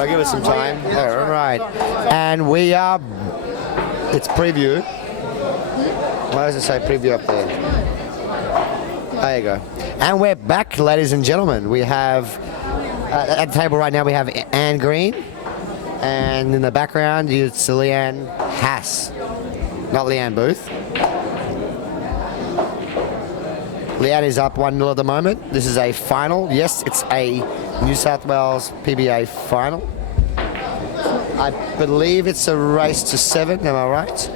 I'll give it some time. All right. And we are... It's preview. Why does it say preview up there? There you go. And we're back, ladies and gentlemen. We have... at the table right now, we have Anne Green. And in the background, it's Leanne Haas. Not Leanne Booth. Leanne is up 1-0 at the moment. This is a final. Yes, it's a New South Wales PBA final. I believe it's a race to 7, am I right?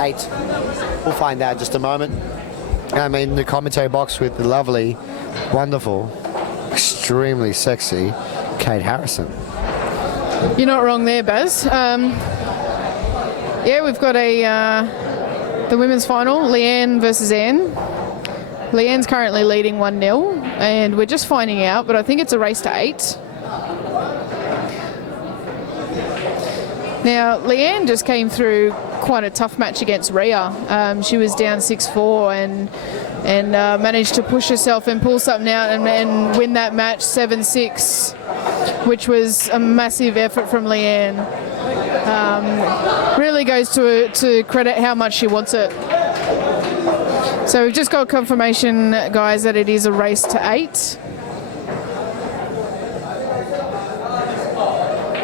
Eight. We'll find out in just a moment. I'm in the commentary box with the lovely, wonderful, extremely sexy Kate Harrison. You're not wrong there, Baz. Yeah, we've got the women's final, Leanne versus Anne. Leanne's currently leading 1-0, and we're just finding out, but I think it's a race to 8. Now, Leanne just came through quite a tough match against Rhea. She was down 6-4 and managed to push herself and pull something out and win that match 7-6, which was a massive effort from Leanne. Really goes to credit how much she wants it. So we've just got confirmation, guys, that it is a race to 8.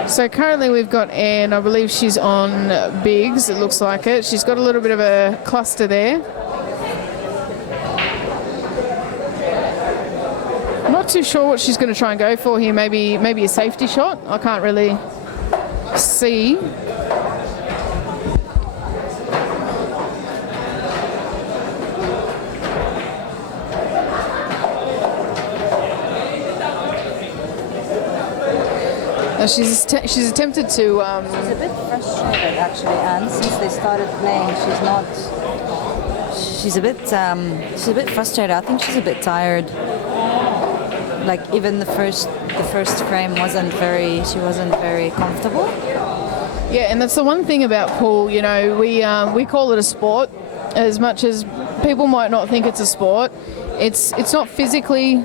So currently we've got Anne, I believe she's on Biggs, it looks like it. She's got a little bit of a cluster there. I'm not too sure what she's going to try and go for here, maybe a safety shot. I can't really see. She's attempted to. She's a bit frustrated, actually, Anne. Since they started playing, she's a bit frustrated. I think she's a bit tired. Like even the first frame she wasn't very comfortable. Yeah, and that's the one thing about pool. You know, we call it a sport. As much as people might not think it's a sport, it's not physically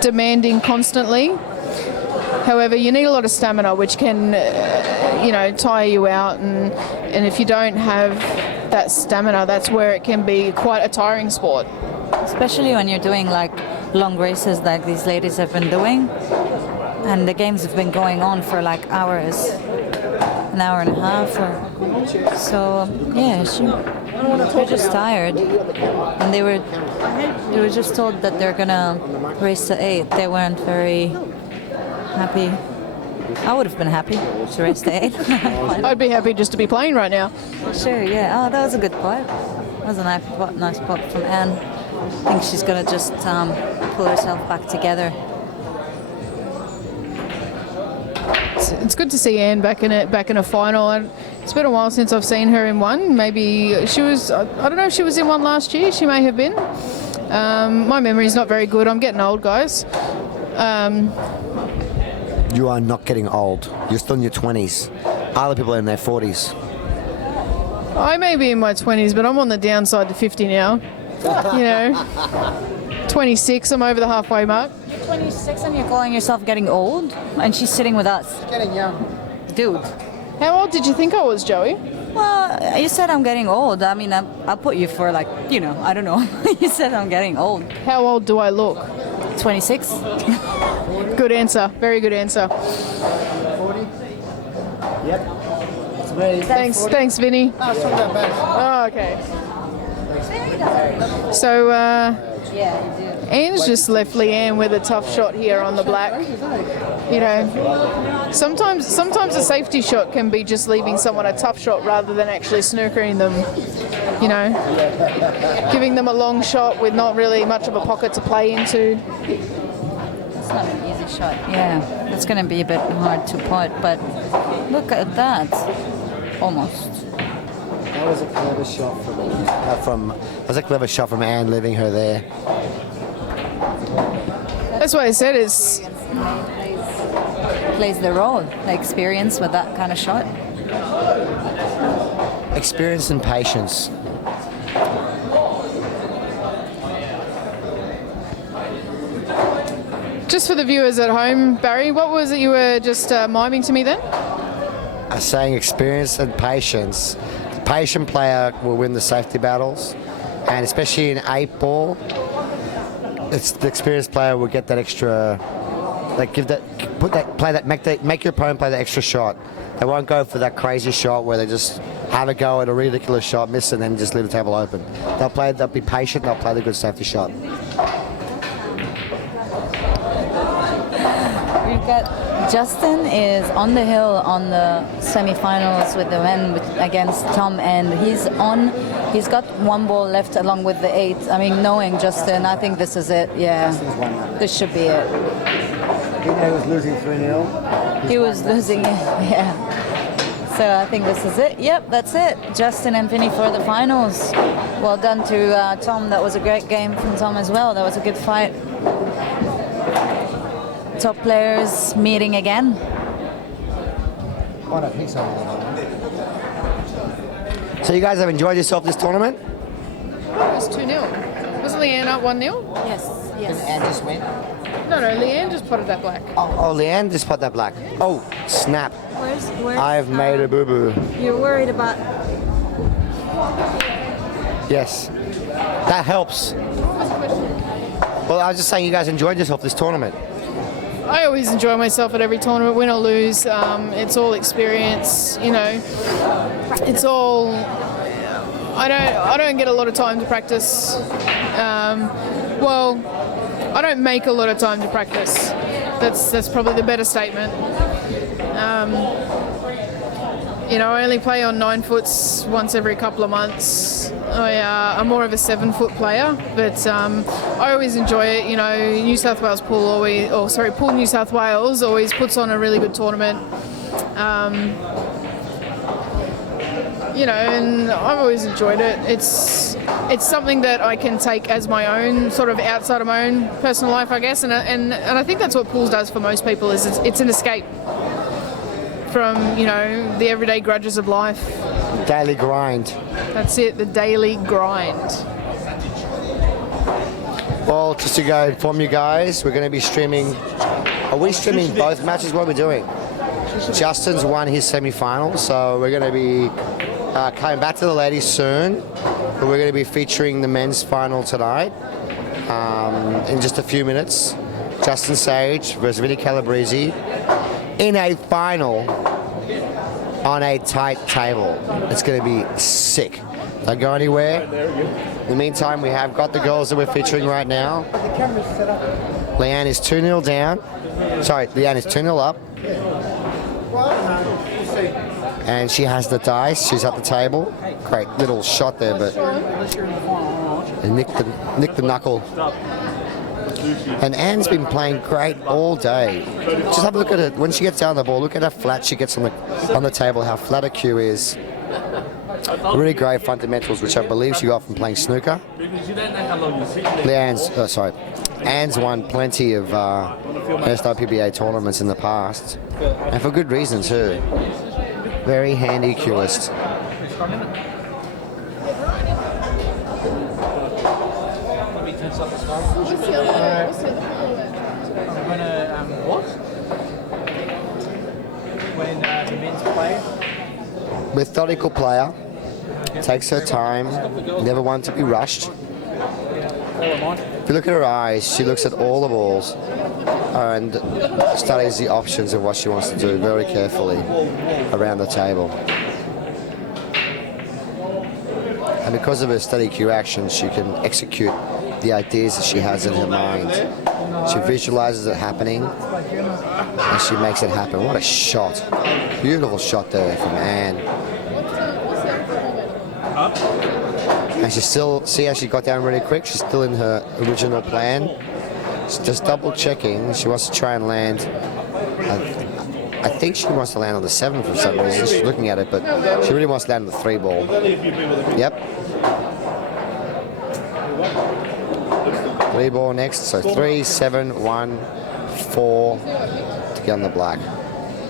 demanding constantly. However, you need a lot of stamina, which can, tire you out. And if you don't have that stamina, that's where it can be quite a tiring sport. Especially when you're doing like long races like these ladies have been doing. And the games have been going on for like hours, an hour and a half. They're just tired. And they were just told that they're going to race to 8. They weren't very happy. I would have been happy to race to 8. I'd be happy just to be playing right now. Sure, yeah. Oh, that was a good pot. That was a nice pot from Anne. I think she's going to just pull herself back together. It's good to see Anne back in a final, and it's been a while since I've seen her in one. Maybe she was. I don't know if she was in one last year. She may have been. My memory's not very good. I'm getting old, guys. You are not getting old. You're still in your 20s. Other people are in their 40s. I may be in my 20s, but I'm on the downside to 50 now. 26, I'm over the halfway mark. You're 26 and you're calling yourself getting old? And she's sitting with us. Getting young. Dude. How old did you think I was, Joey? Well, you said I'm getting old. I mean, I'll put you for like, I don't know. You said I'm getting old. How old do I look? 26. Good answer. Very good answer. 40? Yep. Thanks, Vinnie. No, it's not that bad. Oh, okay. So, Yeah, you do. Anne's just left Leanne with a tough shot here on the black. Sometimes a safety shot can be just leaving someone a tough shot rather than actually snookering them. Giving them a long shot with not really much of a pocket to play into. It's not an easy shot. Yeah, it's going to be a bit hard to put, but look at that. Almost. That was a clever shot from Anne, leaving her there. That's what I said. Is plays the role, the experience with that kind of shot. Experience and patience. Just for the viewers at home, Barry, what was it you were just miming to me then? Saying experience and patience. The patient player will win the safety battles, and especially in 8-ball, it's the experienced player will get that extra, like make your opponent play that extra shot. They won't go for that crazy shot where they just have a go at a ridiculous shot, miss, and then just leave the table open. They'll be patient, they'll play the good safety shot. We've got Justin is on the hill on the semi-finals with the men against Tom, and he's got 1 ball left along with the 8. I mean, knowing Justin, I think this is it. Yeah, this should be it. He was losing 3-0. He was losing it. Yeah. So I think this is it. Yep, that's it. Justin and Vinnie for the finals. Well done to Tom. That was a great game from Tom as well. That was a good fight. Top players meeting again. So you guys have enjoyed yourself this tournament? It was 2-0. Wasn't Leanne up 1-0? Yes, yes. And just win? No, Leanne just potted that black. Oh, Leanne just put that black. Oh, snap. Where's I've made a boo-boo. You're worried about... Yes. That helps. Well, I was just saying you guys enjoyed yourself this tournament. I always enjoy myself at every tournament, win or lose. It's all experience, you know. It's all... I don't get a lot of time to practice. I don't make a lot of time to practice. That's probably the better statement. You know, I only play on 9 foots once every couple of months. I'm more of a 7-foot player, but I always enjoy it. You know, Pool New South Wales always puts on a really good tournament. You know, and I've always enjoyed it. It's something that I can take as my own, sort of outside of my own personal life, I guess. And I think that's what pools does for most people. Is it's an escape from, you know, the everyday grudges of life. Daily grind. That's it, the daily grind. Well, just to go inform you guys, we're going to be streaming. Are we streaming both matches? What are we doing? Justin's won his semi-final, so we're going to be coming back to the ladies soon. But we're going to be featuring the men's final tonight in just a few minutes. Justin Sajich versus Vinnie Calabrese in a final on a tight table. It's going to be sick. Don't go anywhere. In the meantime, we have got the girls that we're featuring right now. Leanne is 2-0 down. Sorry, Leanne is 2-0 up. And she has the dice. She's at the table. Great little shot there, but nicked the knuckle. And Anne's been playing great all day. Just have a look at it. When she gets down the ball, look at how flat she gets on the table, how flat her cue is. Really great fundamentals, which I believe she got from playing snooker. Anne's won plenty of SWPBA tournaments in the past, and for good reason too. Very handy cueist. Methodical player, takes her time, never one to be rushed. If you look at her eyes, she looks at all the balls and studies the options of what she wants to do very carefully around the table. And because of her steady cue action, she can execute the ideas that she has in her mind. She visualizes it happening and she makes it happen. What a shot. Beautiful shot there from Anne. And she's still, see how she got down really quick? She's still in her original plan. She's just double checking. She wants to try and land. I think she wants to land on the 7 for some reason. She's looking at it, but she really wants to land on the 3 ball. Yep. 3 ball next. So 3, 7, 1, 4 to get on the black.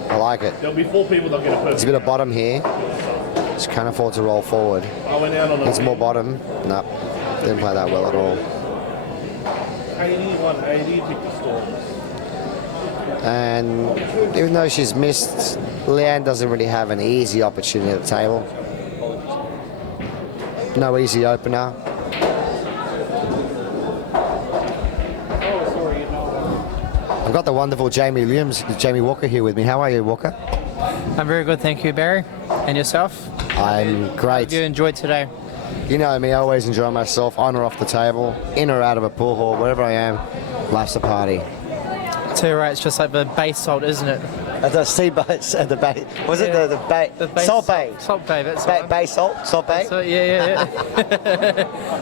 I like it. There'll be 4 people that get a There's a bit of bottom here. She can't afford to roll forward. It's more bottom. No, didn't play that well at all. And even though she's missed, Leanne doesn't really have an easy opportunity at the table. No easy opener. I've got the wonderful Jamie Walker here with me. How are you, Walker? I'm very good, thank you, Barry. And yourself? I'm great. You enjoyed today? You know me, I always enjoy myself, on or off the table, in or out of a pool hall, wherever I am, life's a party. Too right, it's just like the bay salt, isn't it? The sea base, the bay. Was it the bay? Salt Bay. Salt Bay, that's Bay, right. bay salt? Salt Bay? So, yeah.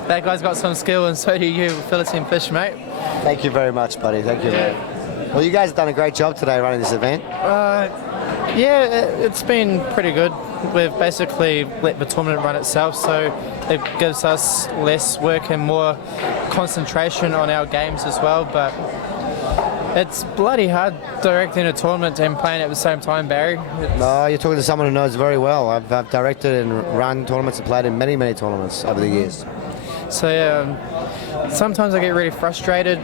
That guy's got some skill, and so do you, Philippine fish, mate. Thank you very much, buddy. Thank you. Well, you guys have done a great job today running this event. Yeah, it's been pretty good. We've basically let the tournament run itself, so it gives us less work and more concentration on our games as well, but it's bloody hard directing a tournament and playing at the same time, Barry. No, you're talking to someone who knows very well. I've directed and run tournaments and played in many, many tournaments over the years. So yeah, sometimes I get really frustrated.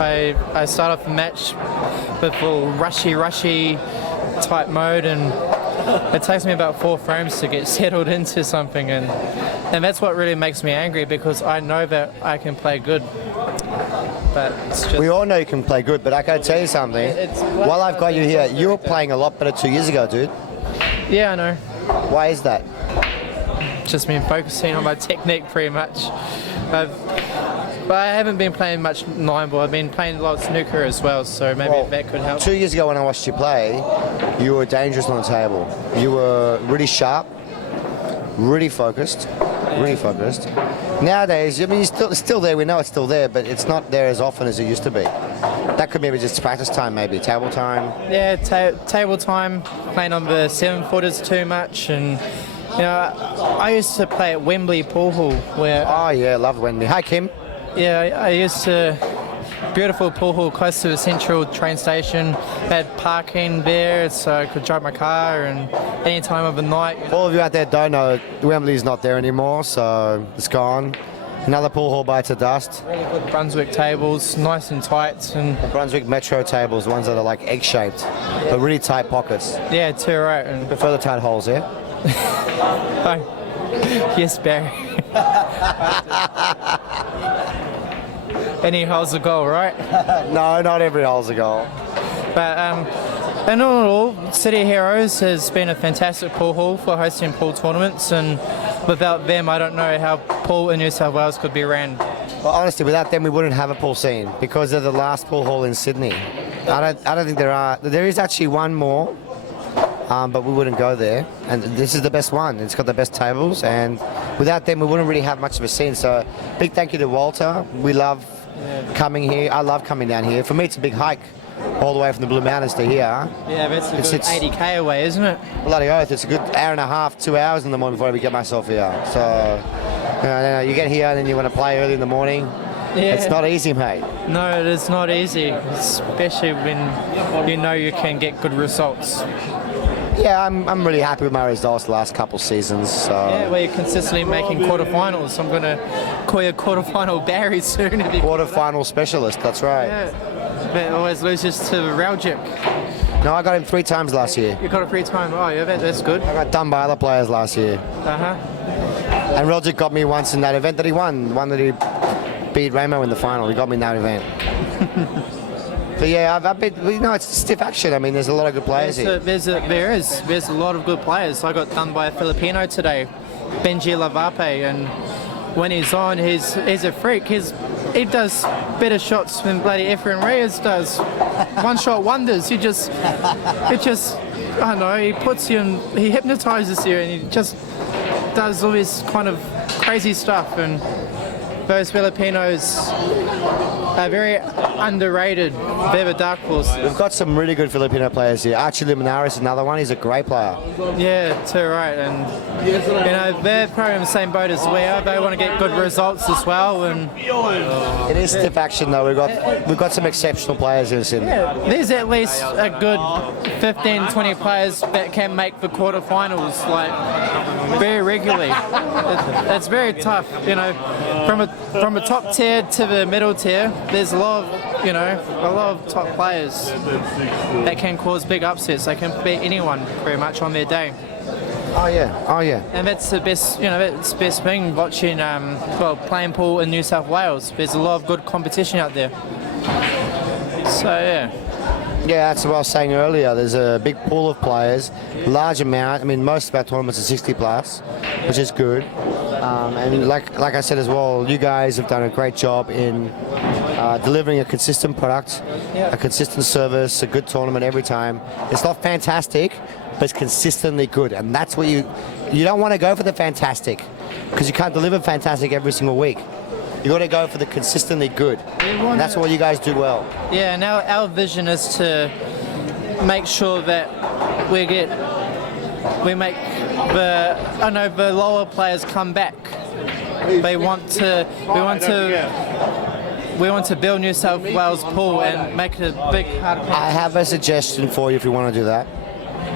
I start off the match with full rushy type mode, and it takes me about 4 frames to get settled into something, and that's what really makes me angry, because I know that I can play good. But it's just, We all know you can play good, but I gotta tell you something. While I've got you here, you were playing a lot better 2 years ago, dude. yeah, I know. Why is that? Just been focusing on my technique pretty much. But I haven't been playing much 9-ball. I've been playing a lot of snooker as well, so maybe that could help. 2 years ago when I watched you play, you were dangerous on the table. You were really sharp, really focused. Nowadays, I mean, it's still there. We know it's still there, but it's not there as often as it used to be. That could maybe just practice time, maybe table time. Yeah, table time, playing on the 7-footers too much, and you know, I used to play at Wembley Pool Hall where. Oh yeah, love Wendy. Hi Kim. Yeah, I used to. Beautiful pool hall close to the central train station. Had parking there, so I could drive my car and any time of the night. For all of you out there don't know, Wembley's not there anymore, so it's gone. Another pool hall bites the dust. Really good Brunswick tables, nice and tight, and The Brunswick Metro tables, ones that are like egg-shaped, but really tight pockets. yeah, too right. And Prefer the tight holes, yeah? yes, Barry. Any hole's a goal, right? No, not every hole's a goal. But in all, Cityheroes has been a fantastic pool hall for hosting pool tournaments, and without them, I don't know how pool in New South Wales could be ran. Well, honestly, without them, we wouldn't have a pool scene because they're the last pool hall in Sydney. I don't think there are. There is actually one more, but we wouldn't go there. And this is the best one. It's got the best tables, and without them, we wouldn't really have much of a scene. So, big thank you to Walter. We love coming here. I love coming down here. For me, it's a big hike, all the way from the Blue Mountains to here. Yeah, that's a good 80k away, isn't it? Bloody oath, it's a good hour and a half, 2 hours in the morning before I get myself here. So, you get here and then you want to play early in the morning. Yeah. It's not easy, mate. No, it is not easy, especially when you know you can get good results. Yeah, I'm really happy with my results the last couple seasons. So. Yeah, well, you're consistently making quarterfinals. I'm going to call you quarterfinal Barry soon. Quarterfinal specialist, that's right. Yeah, but always loses to Raljic. No, I got him 3 times last year. You got a free time. Oh, yeah, that's good. I got done by other players last year. And Roger got me once in that event that he won. The one that he beat Ramo in the final. He got me in that event. But yeah, I've been, it's stiff action. I mean, there's a lot of good players here. There's a lot of good players. I got done by a Filipino today, Benji Lavape, and when he's on, he's a freak. He does better shots than bloody Efren Reyes does. One-shot wonders. He just, I don't know, he puts you in, he hypnotizes you, and he just does all this kind of crazy stuff. And those Filipinos are very underrated. They're the dark horse. We've got some really good Filipino players here. Archie Luminaris is another one. He's a great player. Yeah, too right. And you know, they're probably in the same boat as we are. They want to get good results as well. And it is stiff action though. We've got some exceptional players in Sydney. yeah, there's at least a good 15, 20 players that can make the quarterfinals. Like very regularly. It's very tough, you know. From a top tier to the middle tier, there's a lot of top players that can cause big upsets. They can beat anyone pretty much on their day. Oh yeah. And that's the best, that's the best thing watching, playing pool in New South Wales. There's a lot of good competition out there. So yeah. Yeah, that's what I was saying earlier. There's a big pool of players, large amount. I mean, most of our tournaments are 60 plus, which is good. And like I said as well, you guys have done a great job in delivering a consistent product, a consistent service, a good tournament every time. It's not fantastic, but it's consistently good, and that's what you don't want to go for the fantastic, because you can't deliver fantastic every single week. You got to go for the consistently good. And that's what you guys do well. Yeah, and our vision is to make sure that we make the lower players come back. We want to build New South Wales pool and make it a big hard. I have a suggestion for you if you want to do that.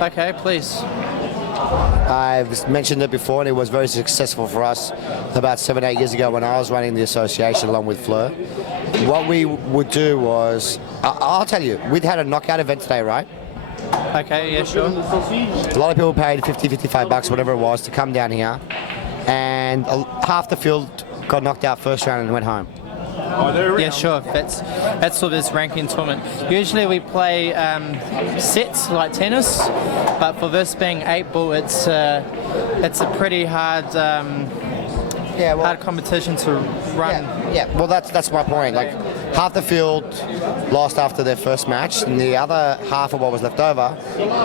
Okay, please. I've mentioned it before, and it was very successful for us about 7-8 years ago when I was running the association along with Fleur. What we would do was, I'll tell you, we'd had a knockout event today, right? Okay, yeah, sure. A lot of people paid 50, 55 bucks, whatever it was, to come down here, and half the field got knocked out first round and went home. Yeah, sure. That's for this ranking tournament. Usually we play sets like tennis, but for this being 8-ball, it's a pretty hard hard competition to run. Yeah. Well, that's my point. Like, half the field lost after their first match, and the other half of what was left over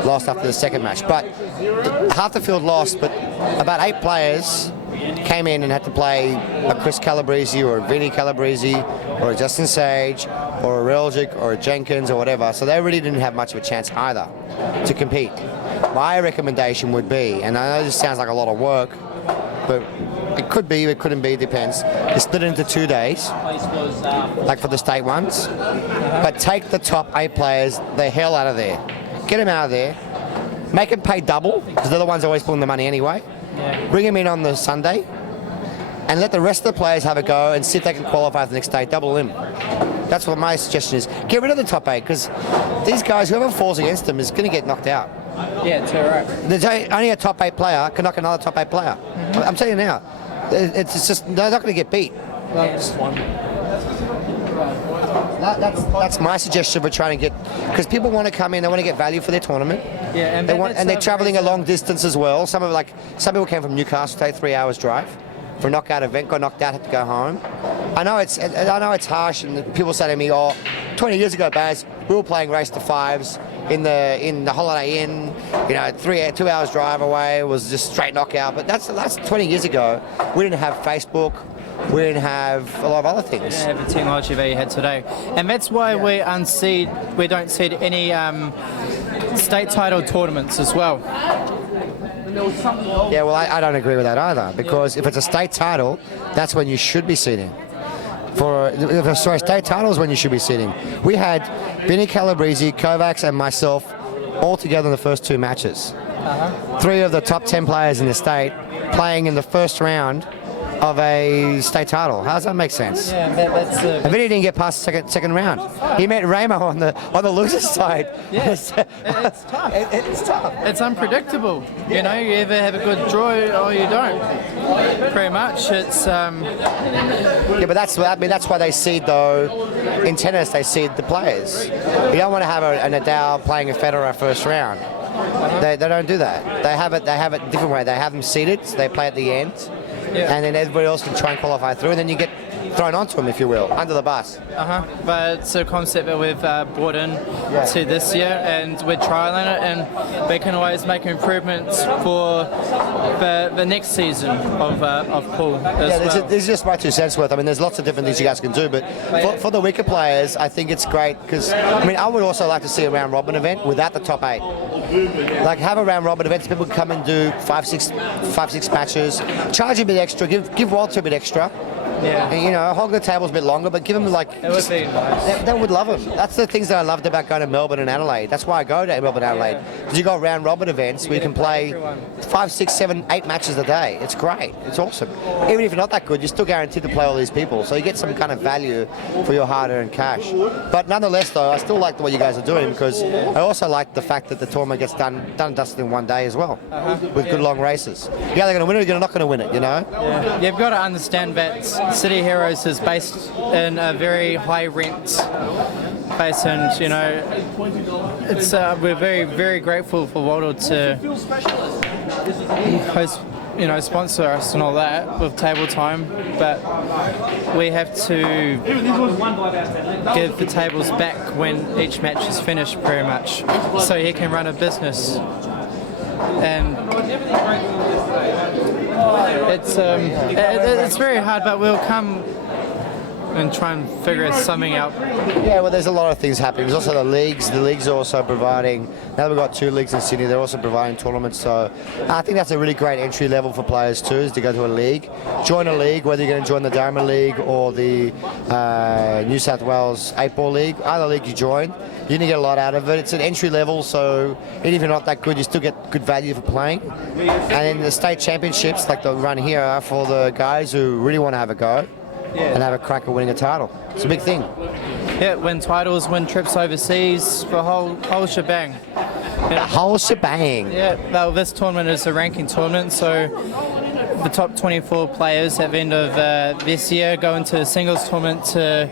lost after the second match. But half the field lost, but about 8 players came in and had to play a Chris Calabrese or a Vinnie Calabrese or a Justin Sage or a Reljic or a Jenkins or whatever, so they really didn't have much of a chance either to compete. My recommendation would be, and I know this sounds like a lot of work, but it could be, it couldn't be, depends, to split it into 2 days, like for the state ones, but take the top 8 players the hell out of there. Get them out of there, make them pay double, because they're the ones always pulling the money anyway. Bring them in on the Sunday and let the rest of the players have a go and see if they can qualify for the next day, double them. That's what my suggestion is. Get rid of the top 8, because these guys, whoever falls against them is going to get knocked out. Yeah, it's alright. There's only a top 8 player can knock another top 8 player. Mm-hmm. I'm telling you now, it's just, they're not going to get beat. That's my suggestion for trying to get, because people want to come in, they want to get value for their tournament. Yeah, and they're travelling a long distance as well. Some people came from Newcastle, take 3 hours drive for a knockout event, got knocked out, had to go home. I know it's harsh, and people say to me, 20 years ago, Baz, we were playing race to 5s in the Holiday Inn, 2 hours drive away, it was just straight knockout. But that's 20 years ago. We didn't have Facebook. We didn't have a lot of other things. We didn't have the technology that you had today. And that's why we don't seed any state title tournaments as well. Yeah, well, I don't agree with that either, because if it's a state title, that's when you should be seeding. State title is when you should be seeding. We had Vinnie Calabrese, Kovacs, and myself all together in the first 2 matches. 3 of the top 10 players in the state playing in the first round of a state title. How does that make sense? Yeah, that's. And Vinnie didn't get past the second round. He met Ramo on the loser's side. Yeah, it's tough. It's tough. It's unpredictable. You either have a good draw or you don't. Pretty much, it's. Yeah, but that's why they seed though. In tennis, they seed the players. You don't want to have a Nadal playing a Federer first round. They don't do that. They have it a different way. They have them seeded, so they play at the end. Yeah. And then everybody else can try and qualify through, and then you get thrown onto them, if you will, under the bus. But it's a concept that we've brought in to this year, and we're trialing it, and we can always make improvements for the next season of pool as well. This is just my 2 cents worth. I mean, there's lots of different things you guys can do, but for the weaker players, I think it's great, because I would also like to see a round robin event without the top 8. Like, have a round robin event so people can come and do 5-6 matches, charge a bit extra, give Walter a bit extra, Yeah. And, you know, hog the table's a bit longer, but give them like... It would be nice. They would love them. That's the things that I loved about going to Melbourne and Adelaide. That's why I go to Melbourne and Adelaide. Because you got round robin events where you can play 5, 6, 7, 8 matches a day. It's great. It's awesome. Even if you're not that good, you're still guaranteed to play all these people. So you get some kind of value for your hard-earned cash. But nonetheless, though, I still like what you guys are doing because I also like the fact that the tournament gets done and dusted in one day as well, with good long races. You're either going to win it or you're not going to win it, you know? Yeah. You've got to understand that Cityheroes is based in a very high rent place, and you know, it's we're very, very grateful for Waldo to host, you know, sponsor us and all that with table time, but we have to give the tables back when each match is finished, pretty much, so he can run a business. And it's very hard, but we'll come and try and figure something out. Yeah, well, there's a lot of things happening. There's also the leagues. The leagues are also providing, now that we've got 2 leagues in Sydney, they're also providing tournaments. So I think that's a really great entry level for players too, is to go to a league. Join a league, whether you're going to join the Darama League or the New South Wales 8-Ball League. Either league you join, you're going to get a lot out of it. It's an entry level, so even if you're not that good, you still get good value for playing. And then the state championships, like the run here, are for the guys who really want to have a go. Yeah. And have a crack at winning a title. It's a big thing. Yeah, win titles, win trips overseas, the whole shebang. The whole shebang. Yeah, well, this tournament is a ranking tournament, so the top 24 players at the end of this year go into a singles tournament to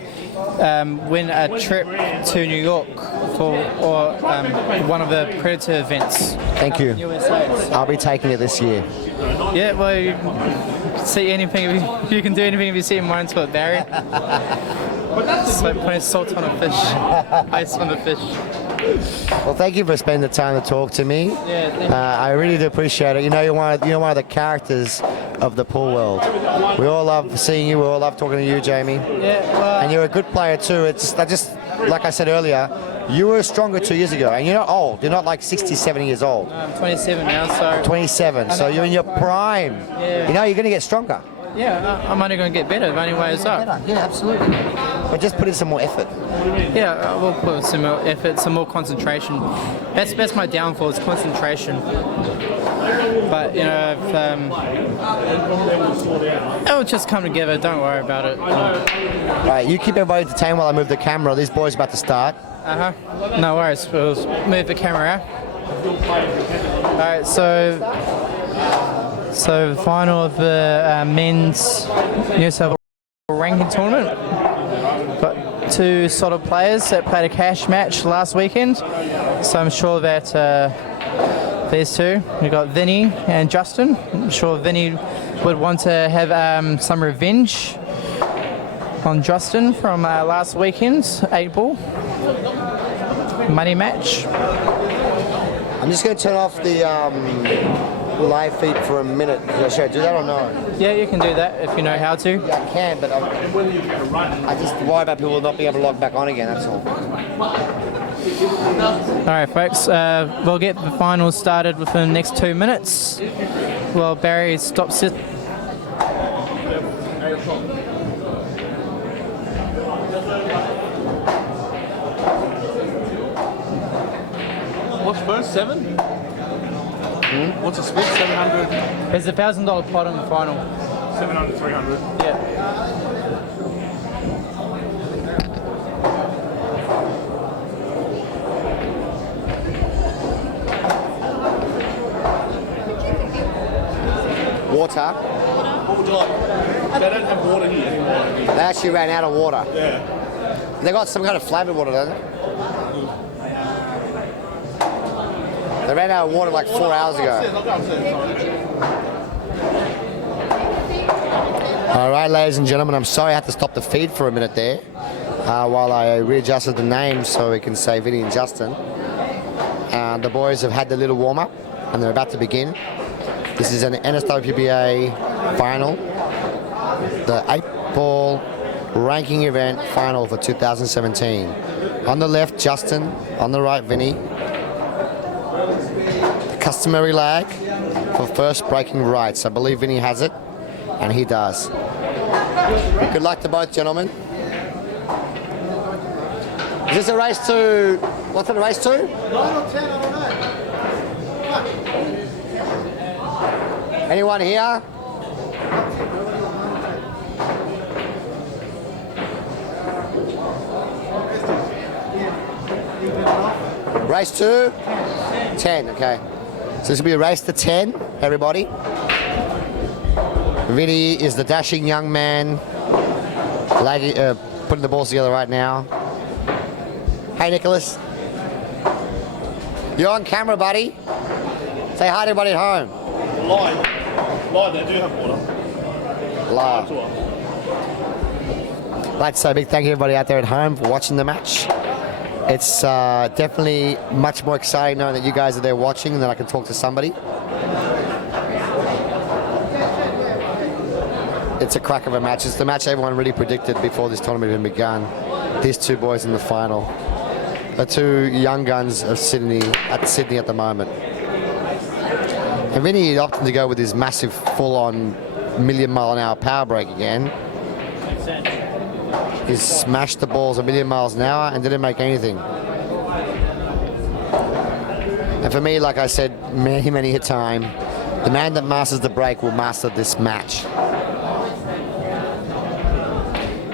win a trip to New York for one of the Predator events. Thank you. USA. I'll be taking it this year. Yeah, well, you can see anything if you can do anything if you see mine to it, Barry. It's like putting salt on a fish, ice on a fish. Well, thank you for spending the time to talk to me. Yeah, thank you. I really do appreciate it. You know, you're one of the characters of the pool world. We all love seeing you. We all love talking to you, Jamie. Yeah, well, And you're a good player too. It's like I said earlier, you were stronger 2 years ago, and you're not old. You're not like 60, 70 years old. I'm 27 now, so 27. So you're in your prime. Yeah. You know, you're going to get stronger. yeah, I'm only going to get better. The only way is up. Yeah, absolutely. But just put in some more effort. Yeah, we'll put some more effort, some more concentration. That's my downfall, is concentration. But, you know, it'll just come together, don't worry about it. Right, you keep everybody entertained while I move the camera. These boys are about to start. No worries, we'll move the camera out. Alright, so the final of the men's New South Wales ranking tournament. Got 2 solid players that played a cash match last weekend, so I'm sure that these 2, we've got Vinnie and Justin. I'm sure Vinnie would want to have some revenge on Justin from last weekend's 8-ball money match. I'm just going to turn off the live feed for a minute. Should I do that or no? Yeah, you can do that if you know how to. Yeah, I can, but I just worry about people not being able to log back on again, that's all. Alright folks, we'll get the finals started within the next 2 minutes. Well, Barry stops it. What's first? 7? What's a split? 700? There's a $1,000 pot on the final. 700, 300. Yeah. Water. What would you like? They don't have water here. They actually ran out of water. Yeah. They got some kind of flavoured water, don't they? They ran out of water like 4 hours ago. All right, ladies and gentlemen, I'm sorry I had to stop the feed for a minute there while I readjusted the names so we can say Vinnie and Justin. The boys have had their little warm-up and they're about to begin. This is an NSWPBA final, the 8-ball ranking event final for 2017. On the left, Justin. On the right, Vinnie. The customary lag for first breaking rights. I believe Vinnie has it, and he does. Good luck to both gentlemen. Is this a race to... What's it a race to? 9 or 10, I don't know. Anyone here? Race to 10, okay. So this will be a race to 10, everybody. Vinnie is the dashing young man, putting the balls together right now. Hey, Nicholas. You're on camera, buddy. Say hi to everybody at home. Live, they do have water. Live. I'd like to say a big thank you to everybody out there at home for watching the match. It's definitely much more exciting knowing that you guys are there watching and that I can talk to somebody. It's a crack of a match. It's the match everyone really predicted before this tournament had begun. These two boys in the final. The two young guns of Sydney at the moment. And Vinnie opted to go with his massive full-on million-mile-an-hour power break again. He smashed the balls a million miles an hour and didn't make anything. And for me, like I said many a time, the man that masters the break will master this match.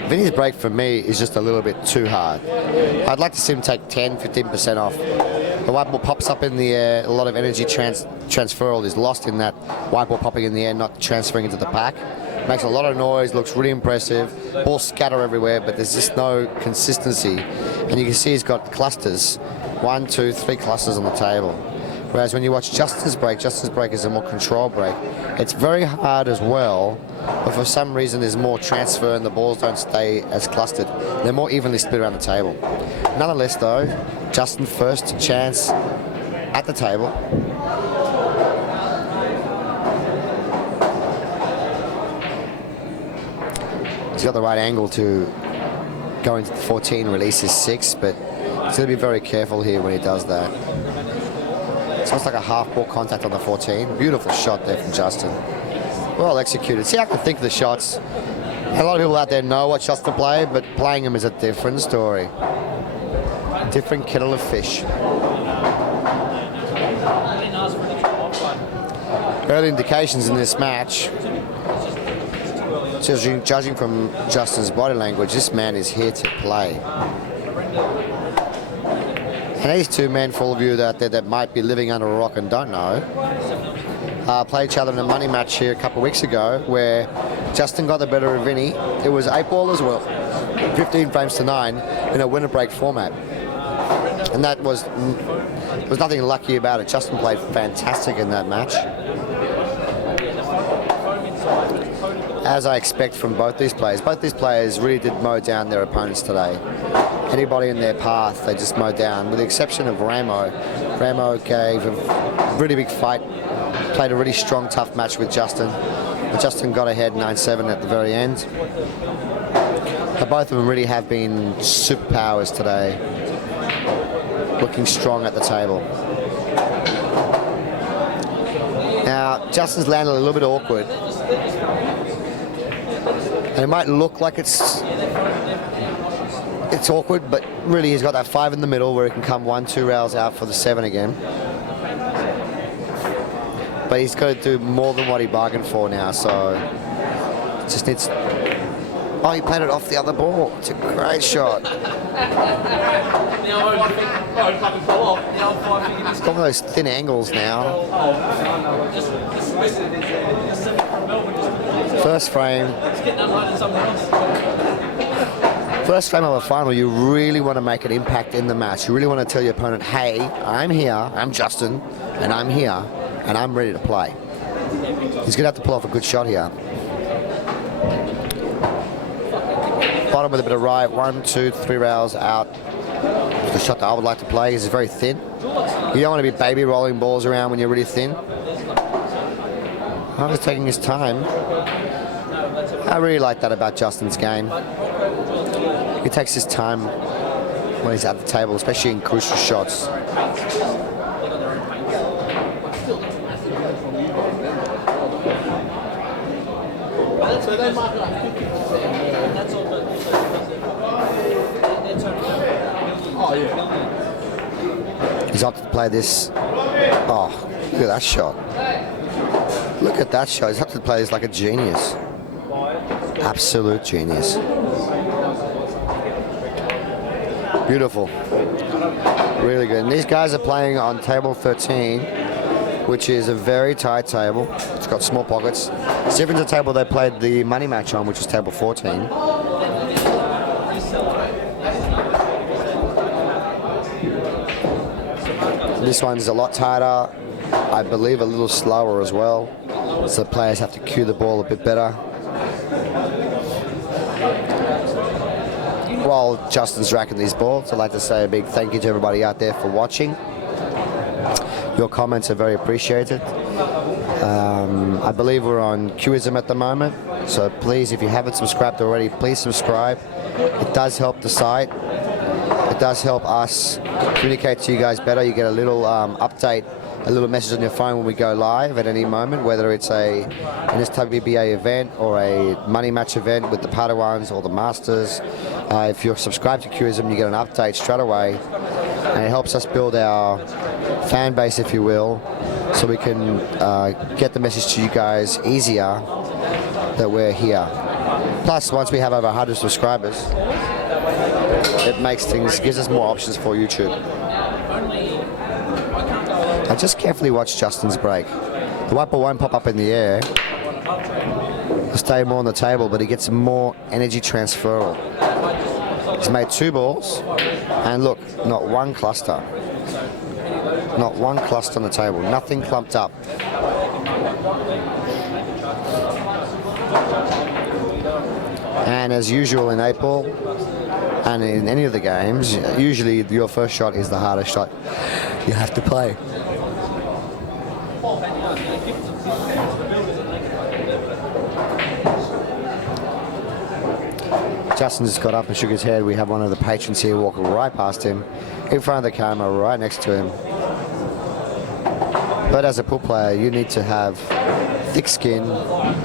Vinnie's break for me is just a little bit too hard. I'd like to see him take 10-15% off. The white ball pops up in the air, a lot of energy transferal is lost in that white ball popping in the air, not transferring into the pack. Makes a lot of noise, looks really impressive. Balls scatter everywhere, but there's just no consistency. And you can see he's got clusters, 1, 2, 3 clusters on the table. Whereas when you watch Justin's break is a more controlled break. It's very hard as well, but for some reason there's more transfer and the balls don't stay as clustered. They're more evenly split around the table. Nonetheless though, Justin first chance at the table. He's got the right angle to go into the 14, release his 6, but he's going to be very careful here when he does that. So it's like a half ball contact on the 14. Beautiful shot there from Justin. Well executed. See, I can think of the shots. A lot of people out there know what shots to play, but playing them is a different story. Different kettle of fish. Early indications in this match, judging from Justin's body language, this man is here to play. And these two men, for all of you out there that might be living under a rock and don't know, played each other in a money match here a couple of weeks ago where Justin got the better of Vinnie. It was 8 ball as well, 15 frames to 9 in a winner break format. And that was nothing lucky about it. Justin played fantastic in that match. As I expect from both these players. Both these players really did mow down their opponents today. Anybody in their path, they just mowed down, with the exception of Ramo. Ramo gave a really big fight, played a really strong, tough match with Justin. But Justin got ahead 9-7 at the very end. But both of them really have been superpowers today, looking strong at the table. Now, Justin's landed a little bit awkward. And it might look like it's awkward, but really he's got that 5 in the middle where he can come 1-2 rails out for the 7 again. But he's got to do more than what he bargained for now, so just needs... Oh, he played it off the other ball. It's a great shot. It's got one of those thin angles now. First frame of a final, you really want to make an impact in the match. You really want to tell your opponent, hey, I'm here, I'm Justin, and I'm here, and I'm ready to play. He's going to have to pull off a good shot here. Bottom with a bit of right, 1, 2, 3 rails out. The shot that I would like to play is very thin. You don't want to be baby rolling balls around when you're really thin. I was taking his time. I really like that about Justin's game. He takes his time when he's at the table, especially in crucial shots. So they mark it like 50%. That's all. Oh yeah. He's opted to play this. Oh, look at that shot. Look at that shot. He's opted to play this like a genius. Absolute genius. Beautiful. Really good. And these guys are playing on table 13, which is a very tight table. It's got small pockets. It's different to the table they played the money match on, which is table 14. This one's a lot tighter. I believe a little slower as well. So the players have to cue the ball a bit better. While Justin's racking these balls, I'd like to say a big thank you to everybody out there for watching. Your comments are very appreciated. I believe we're on Qism at the moment, so please, if you haven't subscribed already, please subscribe. It does help the site. It does help us communicate to you guys better. You get a little update, a little message on your phone when we go live at any moment, whether it's an SWBA event or a money match event with the Padawans or the Masters. If you're subscribed to Qism, you get an update straight away, and it helps us build our fan base, if you will, so we can get the message to you guys easier that we're here. Plus, once we have over 100 subscribers, it makes things, gives us more options for YouTube. I just carefully watch Justin's break. The white ball won't pop up in the air. It'll stay more on the table, but he gets more energy transferal. He's made 2 balls, and look, not one cluster. Not one cluster on the table, nothing clumped up. And as usual in April, and in any of the games, usually your first shot is the hardest shot you have to play. Justin just got up and shook his head. We have one of the patrons here walking right past him, in front of the camera, right next to him. But as a pool player, you need to have thick skin.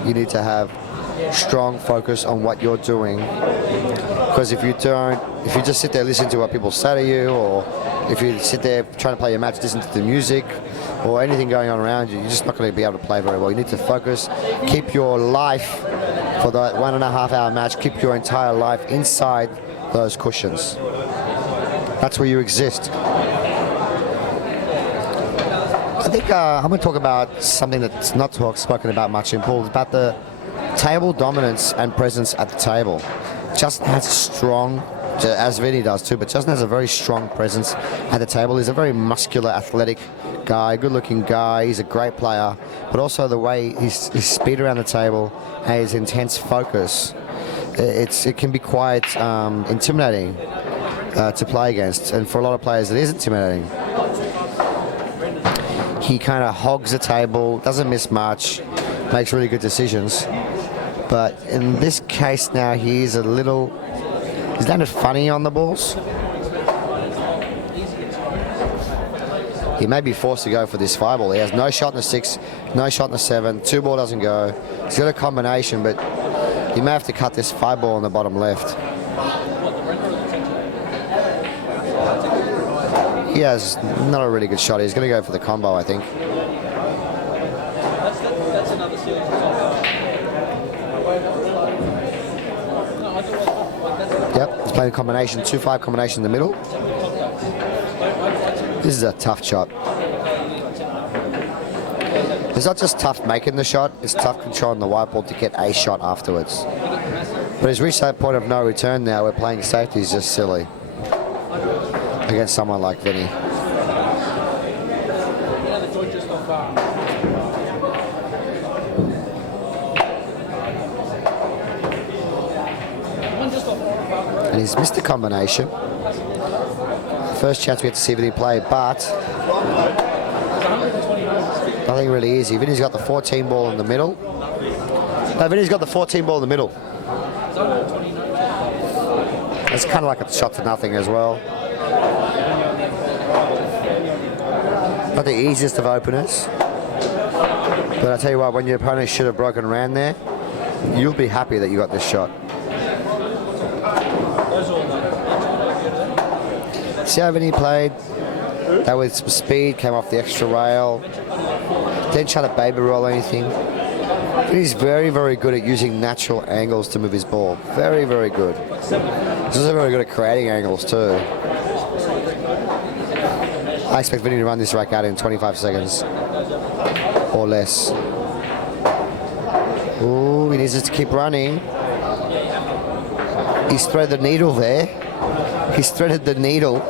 You need to have strong focus on what you're doing. Because if you just sit there listening to what people say to you, or if you sit there trying to play your match, listen to the music, or anything going on around you, you're just not going to be able to play very well. You need to focus, keep your life for that 1.5 hour match, keep your entire life inside those cushions. That's where you exist. I think I'm going to talk about something that's not spoken about much in pool, about the table dominance and presence at the table. Justin has a strong, as Vinnie does too, but Justin has a very strong presence at the table. He's a very muscular, athletic guy, good-looking guy. He's a great player, but also the way his speed around the table and his intense focus, it can be quite intimidating to play against, and for a lot of players it is intimidating. He kind of hogs the table, doesn't miss much, makes really good decisions. But in this case now, he's landed funny on the balls. He may be forced to go for this 5 ball. He has no shot in the 6, no shot in the 7, 2 ball doesn't go. He's got a combination, but he may have to cut this 5 ball on the bottom left. He has not a really good shot. He's going to go for the combo, I think. Yep, he's playing a combination, 2-5 combination in the middle. This is a tough shot. It's not just tough making the shot, it's tough controlling the white ball to get a shot afterwards. But he's reached that point of no return now where playing safety is just silly against someone like Vinnie. And he's missed the combination. First chance we get to see Vinnie play, but nothing really easy. Vinnie's got the 14 ball in the middle. No, Vinnie's got the 14 ball in the middle. It's kind of like a shot to nothing as well. Not the easiest of openers. But I tell you what, when your opponent should have broken around there, You'll be happy that you got this shot. See how Vinnie played? That with some speed, came off the extra rail. Didn't try to baby roll anything. He's very, very good at using natural angles to move his ball. Very, very good. He's also very good at creating angles too. I expect Vinnie to run this rack out in 25 seconds or less. Ooh, he needs us to keep running. He's threaded the needle there. He's threaded the needle.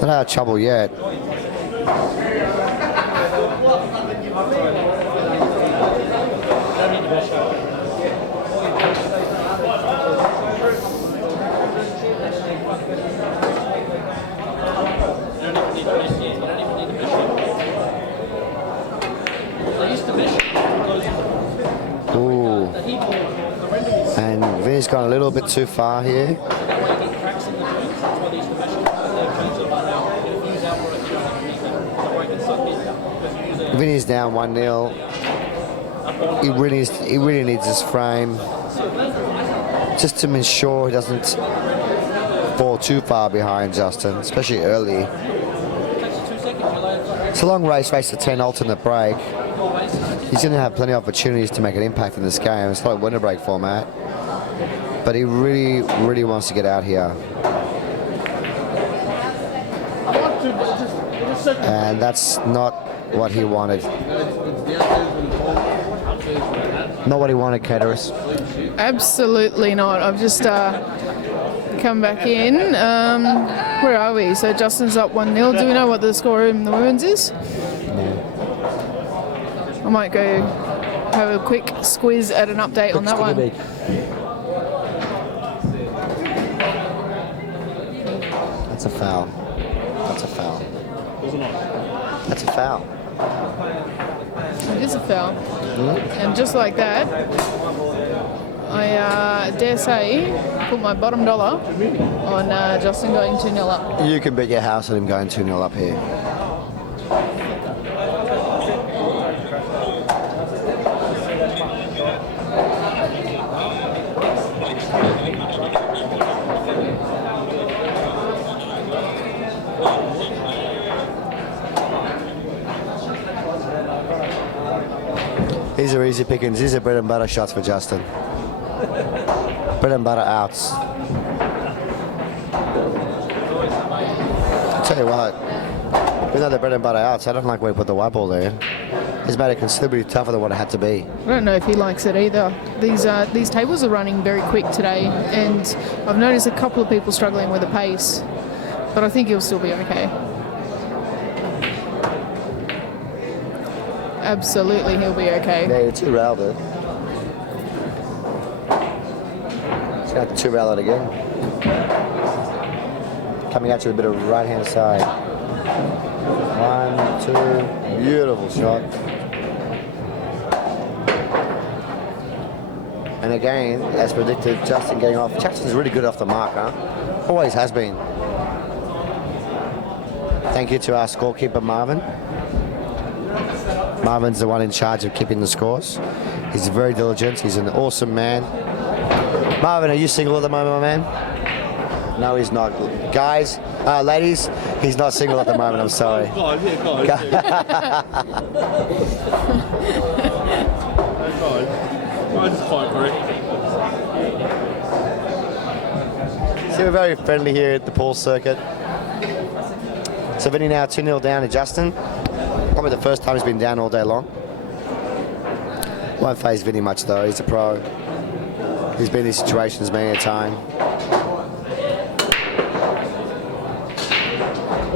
Not out of trouble yet. Ooh. And Vinnie's gone a little bit too far here. Vinnie's down 1-0. He really needs his frame just to ensure he doesn't fall too far behind Justin, especially early. It's a long race to 10 alternate break. He's going to have plenty of opportunities to make an impact in this game. It's like winter break format, but he really, really wants to get out here. And that's not what he wanted. Not what he wanted, Caterers. Absolutely not. I've just come back in. Where are we? So Justin's up 1-0. Do we know what the score in the women's is? I might go have a quick squiz at an update on that one. That's a foul. That's a foul. That's a foul. It is a foul. And just like that, I dare say put my bottom dollar on Justin going 2-0 up. You can bet your house on him going 2-0 up here. These are easy pickings. These are bread and butter shots for Justin. Bread and butter outs. I'll tell you what, even though they're bread and butter outs, I don't like where he put the white ball there. He's made it considerably tougher than what it had to be. I don't know if he likes it either. These tables are running very quick today, and I've noticed a couple of people struggling with the pace, but I think he'll still be okay. Absolutely, he'll be okay. Yeah, you're too railed it. He's going to have to two rail it again. Coming out to a bit of right hand side. 1, 2, beautiful shot. And again, as predicted, Justin getting off. Justin's really good off the mark, huh? Always has been. Thank you to our scorekeeper, Marvin. Marvin's the one in charge of keeping the scores. He's very diligent. He's an awesome man. Marvin, are you single at the moment, my man? No, he's not. Guys, ladies, he's not single at the moment. I'm sorry. Guys. Guys is quite correct. So we're very friendly here at the pool circuit. So Vinnie now 2-0 down to Justin. Probably the first time he's been down all day long. Won't phase Vinnie much though, he's a pro. He's been in these situations many a time.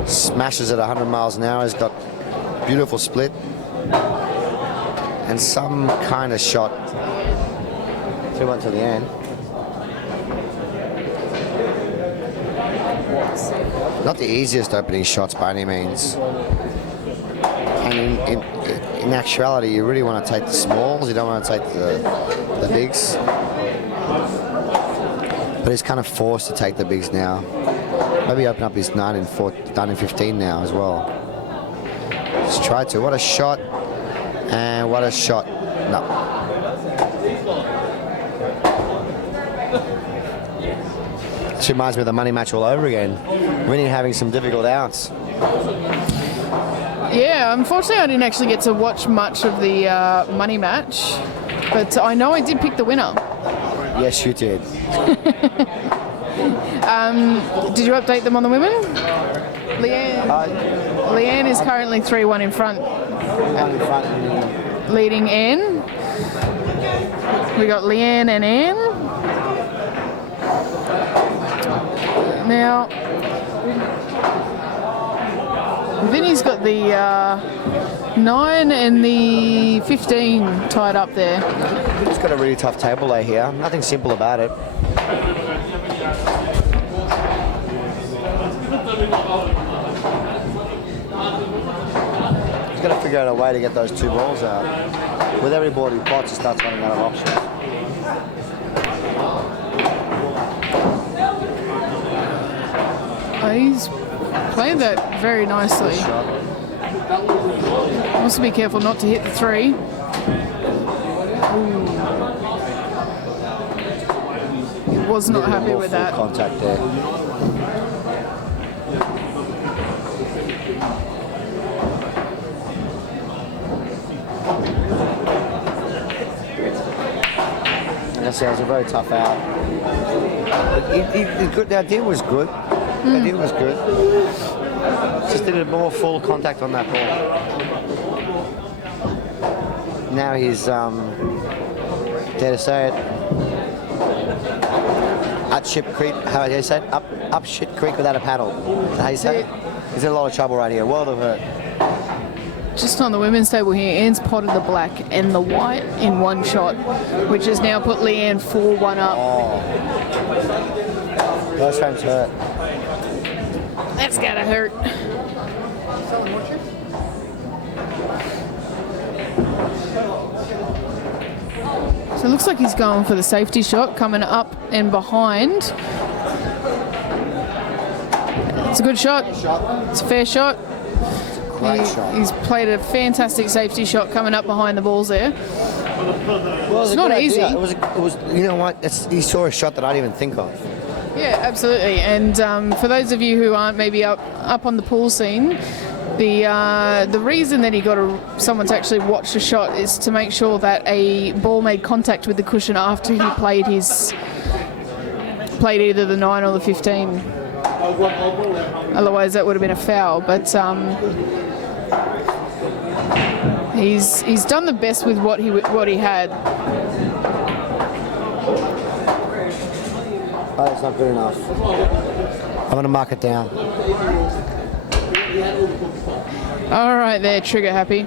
Smashes at 100 miles an hour, he's got beautiful split. And some kind of shot. 2-1 to the end. Not the easiest opening shots by any means. And in actuality, you really want to take the smalls, you don't want to take the bigs. But he's kind of forced to take the bigs now. Maybe open up his 9 and 15 now as well. Just try to. What a shot. And what a shot. No. She reminds me of the money match all over again. Vinnie having some difficult outs. Yeah, unfortunately I didn't actually get to watch much of the money match, but I know I did pick the winner. Yes, you did. Did you update them on the women? Leanne is currently 3-1 in front, leading Anne. We got Leanne and Anne. Now, Vinnie's got the 9 and the 15 tied up there. Vinnie's got a really tough table lay here. Nothing simple about it. He's got to figure out a way to get those 2 balls out. With every ball he pots, he starts running out of options. He's played that very nicely. Also be careful not to hit the 3. He was not happy with that. Contact there. And I say it was a very tough out. The idea was good. The idea was good. Just did a more full contact on that ball. Now he's, dare to say it, up ship creek. How do you say it? Up shit creek without a paddle. Is that how you say it? He's in a lot of trouble right here. World of hurt. Just on the women's table here, Anne's potted the black and the white in one shot, which has now put Leanne 4-1 up. Oh. Those frames hurt. That's gotta hurt. So it looks like he's going for the safety shot, coming up and behind. It's a good shot. It's a fair shot. Great shot. He's played a fantastic safety shot coming up behind the balls there. Well, It's not easy. It was. You know what? He saw a shot that I didn't even think of. Yeah, absolutely. And for those of you who aren't maybe up on the pool scene, the reason that he got someone to actually watch the shot is to make sure that a ball made contact with the cushion after he played either the 9 or the 15. Otherwise, that would have been a foul. But he's done the best with what he had. Oh, it's not good enough. I'm going to mark it down. All right, there, trigger happy.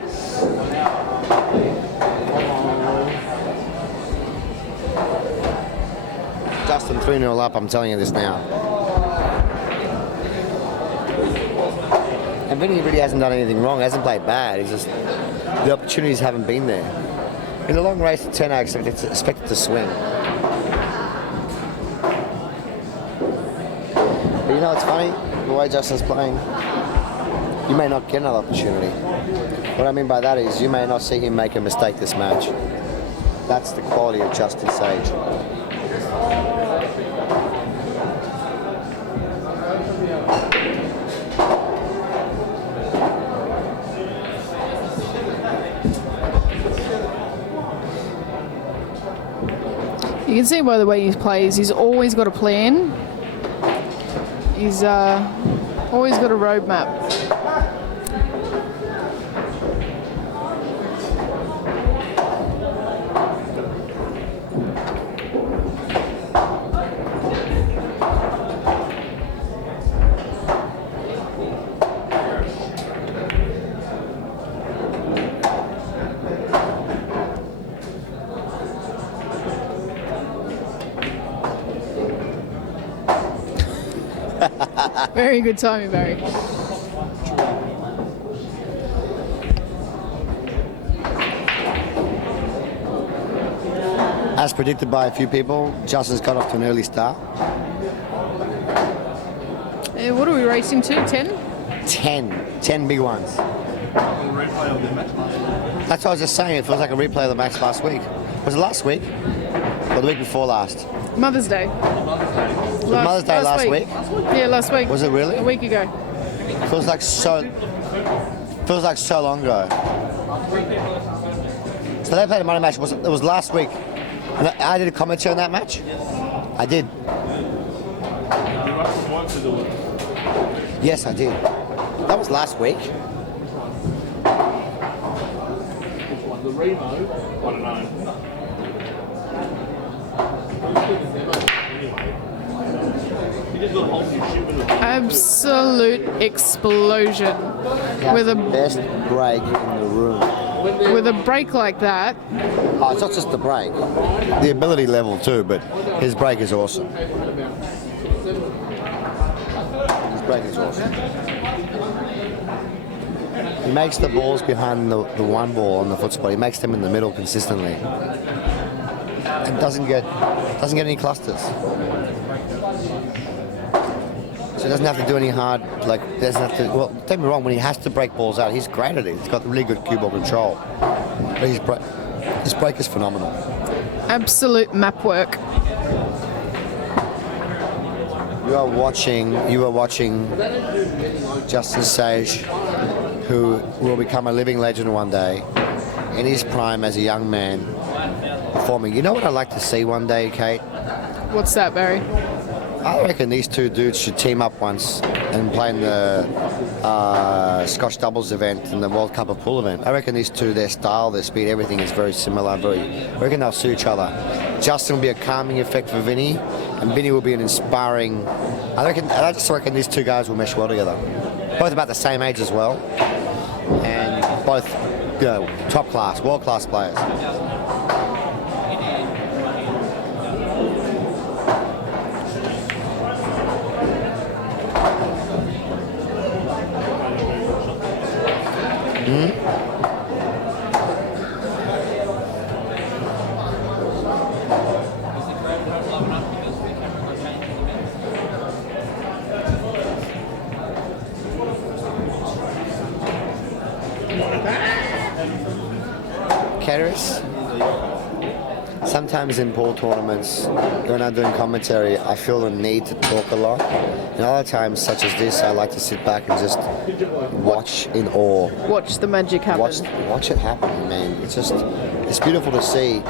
Justin 3-0 up, I'm telling you this now. And Vinnie really hasn't done anything wrong, hasn't played bad. It's just the opportunities haven't been there. In a long race at 10, I expected to swing. But you know what's funny? The way Justin's playing, you may not get another opportunity. What I mean by that is you may not see him make a mistake this match. That's the quality of Justin Sage. You can see by the way he plays, he's always got a plan. He's always got a roadmap. Very good timing, Barry. As predicted by a few people, Justin's got off to an early start. What are we racing to? 10? 10 big ones. Replay of the match. That's what I was just saying. It feels like a replay of the match last week. Was it last week? Or the week before last? Mother's Day. Mother's Day last week? Yeah, last week. Was it really? A week ago. Feels like so long ago. So they played a Monday match. It was last week. And I did a commentary on that match. I did. Yes, I did. That was last week. The Remo, I don't know. You just got to hold your shit with it. Absolute explosion. With a Best break in the room. with a break like that. Oh, it's not just the break. The ability level too, but his break is awesome. His break is awesome. He makes the balls behind the one ball on the foot spot. He makes them in the middle consistently. And doesn't get any clusters. So he doesn't have to do any hard, like, doesn't have to, well, don't get me wrong, when he has to break balls out, he's great at it. He's got really good cue ball control. But his break is phenomenal. Absolute map work. You are watching Justin Sage, who will become a living legend one day, in his prime as a young man, performing. You know what I'd like to see one day, Kate? What's that, Barry? I reckon these two dudes should team up once and play in the Scotch doubles event and the World Cup of Pool event. I reckon these two, their style, their speed, everything is very similar. I reckon they'll suit each other. Justin will be a calming effect for Vinnie, and Vinnie will be an inspiring. I just reckon these two guys will mesh well together. Both about the same age as well, and both, you know, top class, world class players. Calabrese. Sometimes in pool tournaments, when I'm doing commentary, I feel the need to talk a lot. And other times, such as this, I like to sit back and just watch in awe. Watch the magic happen. Watch it happen, man. It's beautiful to see.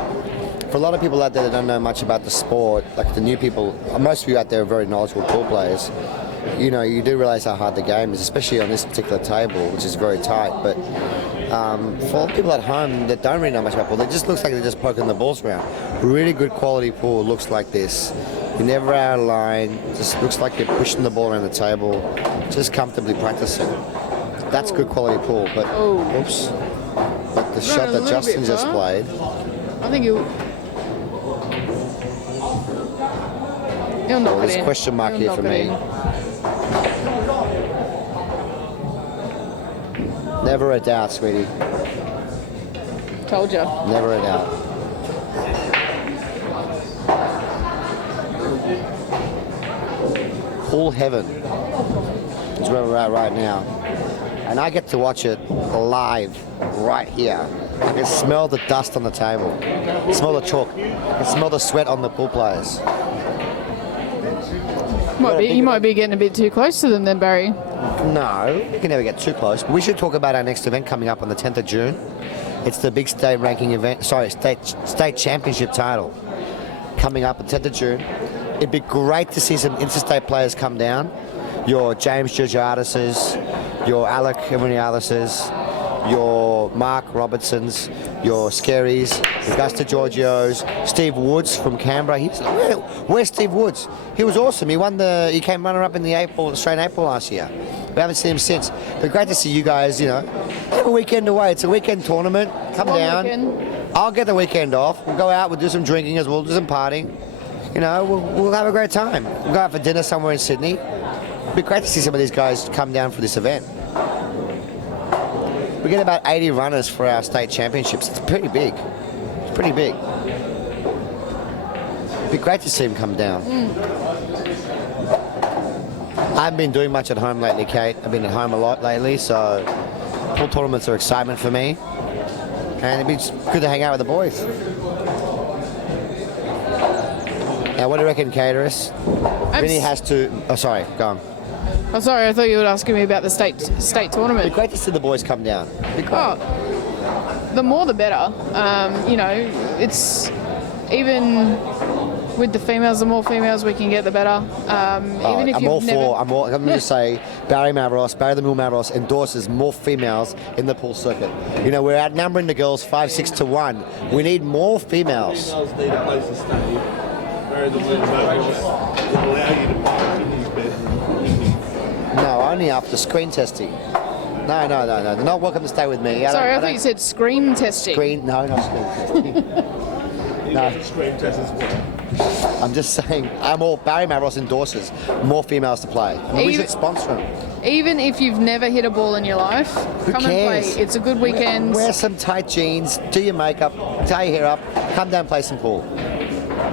For a lot of people out there that don't know much about the sport, like the new people, most of you out there are very knowledgeable pool players. You know, you do realize how hard the game is, especially on this particular table, which is very tight. But for people at home that don't really know much about pool, it just looks like they're just poking the balls around. Really good quality pool looks like this. You're never out of line. Just looks like you're pushing the ball around the table, just comfortably practicing. That's good quality pool. But oops. But the shot that Justin just played. I think he'll knock it There's in. a question mark here for me. Never a doubt, sweetie. Told you. Never a doubt. Pool heaven is where we're at right now. And I get to watch it live right here. I can smell the dust on the table. I smell the chalk. I can smell the sweat on the pool players. You might be getting a bit too close to them then, Barry. No, we can never get too close. But we should talk about our next event coming up on the 10th of June. It's the big state ranking event, state championship title coming up on 10th of June. It'd be great to see some interstate players come down. Your James Georgiadis's, your Alec Evanialis's, your Mark Robertsons, your Scaries, Augusta Giorgio's, Steve Woods from Canberra. Where's Steve Woods? He was awesome. He came runner-up in the Australian April last year. We haven't seen him since. But great to see you guys, you know. Have a weekend away. It's a weekend tournament. Come down. Weekend. I'll get the weekend off. We'll go out, we'll do some drinking as well, do some partying. You know, we'll have a great time. We'll go out for dinner somewhere in Sydney. It'd be great to see some of these guys come down for this event. We get about 80 runners for our state championships. It's pretty big. It's pretty big. It'd be great to see them come down. I haven't been doing much at home lately, Kate. I've been at home a lot lately, so pool tournaments are excitement for me. And it'd be just good to hang out with the boys. Now, what do you reckon, caterers? Vinnie has to... Oh, sorry, go on. Oh, sorry, I thought you were asking me about the state tournament. It'd be great to see the boys come down. It'd be great. Oh, the more the better. You know, it's even with the females, the more females we can get, the better. Even if I'm all for. I'm going to say Barry the Mill Mavros endorses more females in the pool circuit. You know, we're outnumbering the girls 5-6 to 1. We need more females. Females need a place to stay. Where the little males will allow you to buy Vinnie's bed. No, only after screen testing. No. They're not welcome to stay with me. Sorry, I thought you said scream testing. No, not screen testing. No. Screen test as well. I'm just saying, Barry Mavros endorses more females to play. We should sponsor them. Even if you've never hit a ball in your life, come and play. It's a good weekend. Wear some tight jeans, do your makeup, tie your hair up, come down and play some pool.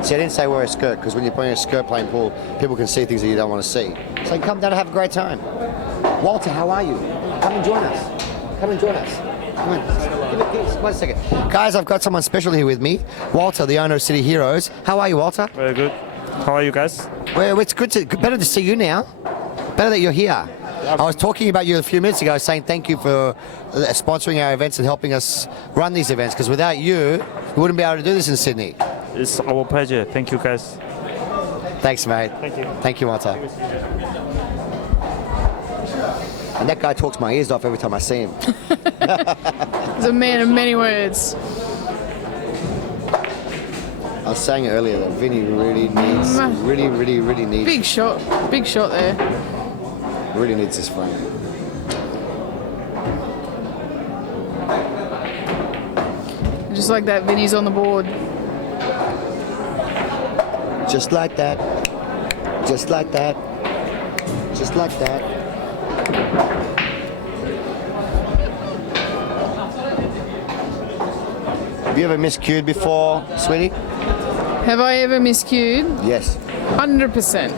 See, I didn't say wear a skirt, because when you're wearing a skirt playing pool, people can see things that you don't want to see. So come down and have a great time. Walter, how are you? Come and join us. Come and join us. Come on. Give it peace. 1 second. Guys, I've got someone special here with me. Walter, the owner of Cityheroes. How are you, Walter? Very good. How are you guys? Well, it's better to see you now. Better that you're here. I was talking about you a few minutes ago, saying thank you for sponsoring our events and helping us run these events, because without you, we wouldn't be able to do this in Sydney. It's our pleasure. Thank you, guys. Thanks, mate. Thank you. Thank you, Walter. And that guy talks my ears off every time I see him. He's a man of many words. I was saying earlier that Vinnie really needs, Big shot there. really needs this frame. Just like that, Vinny's on the board. Just like that. Just like that. Just like that. Have you ever miscued before, sweetie? Have I ever miscued? Yes. 100%.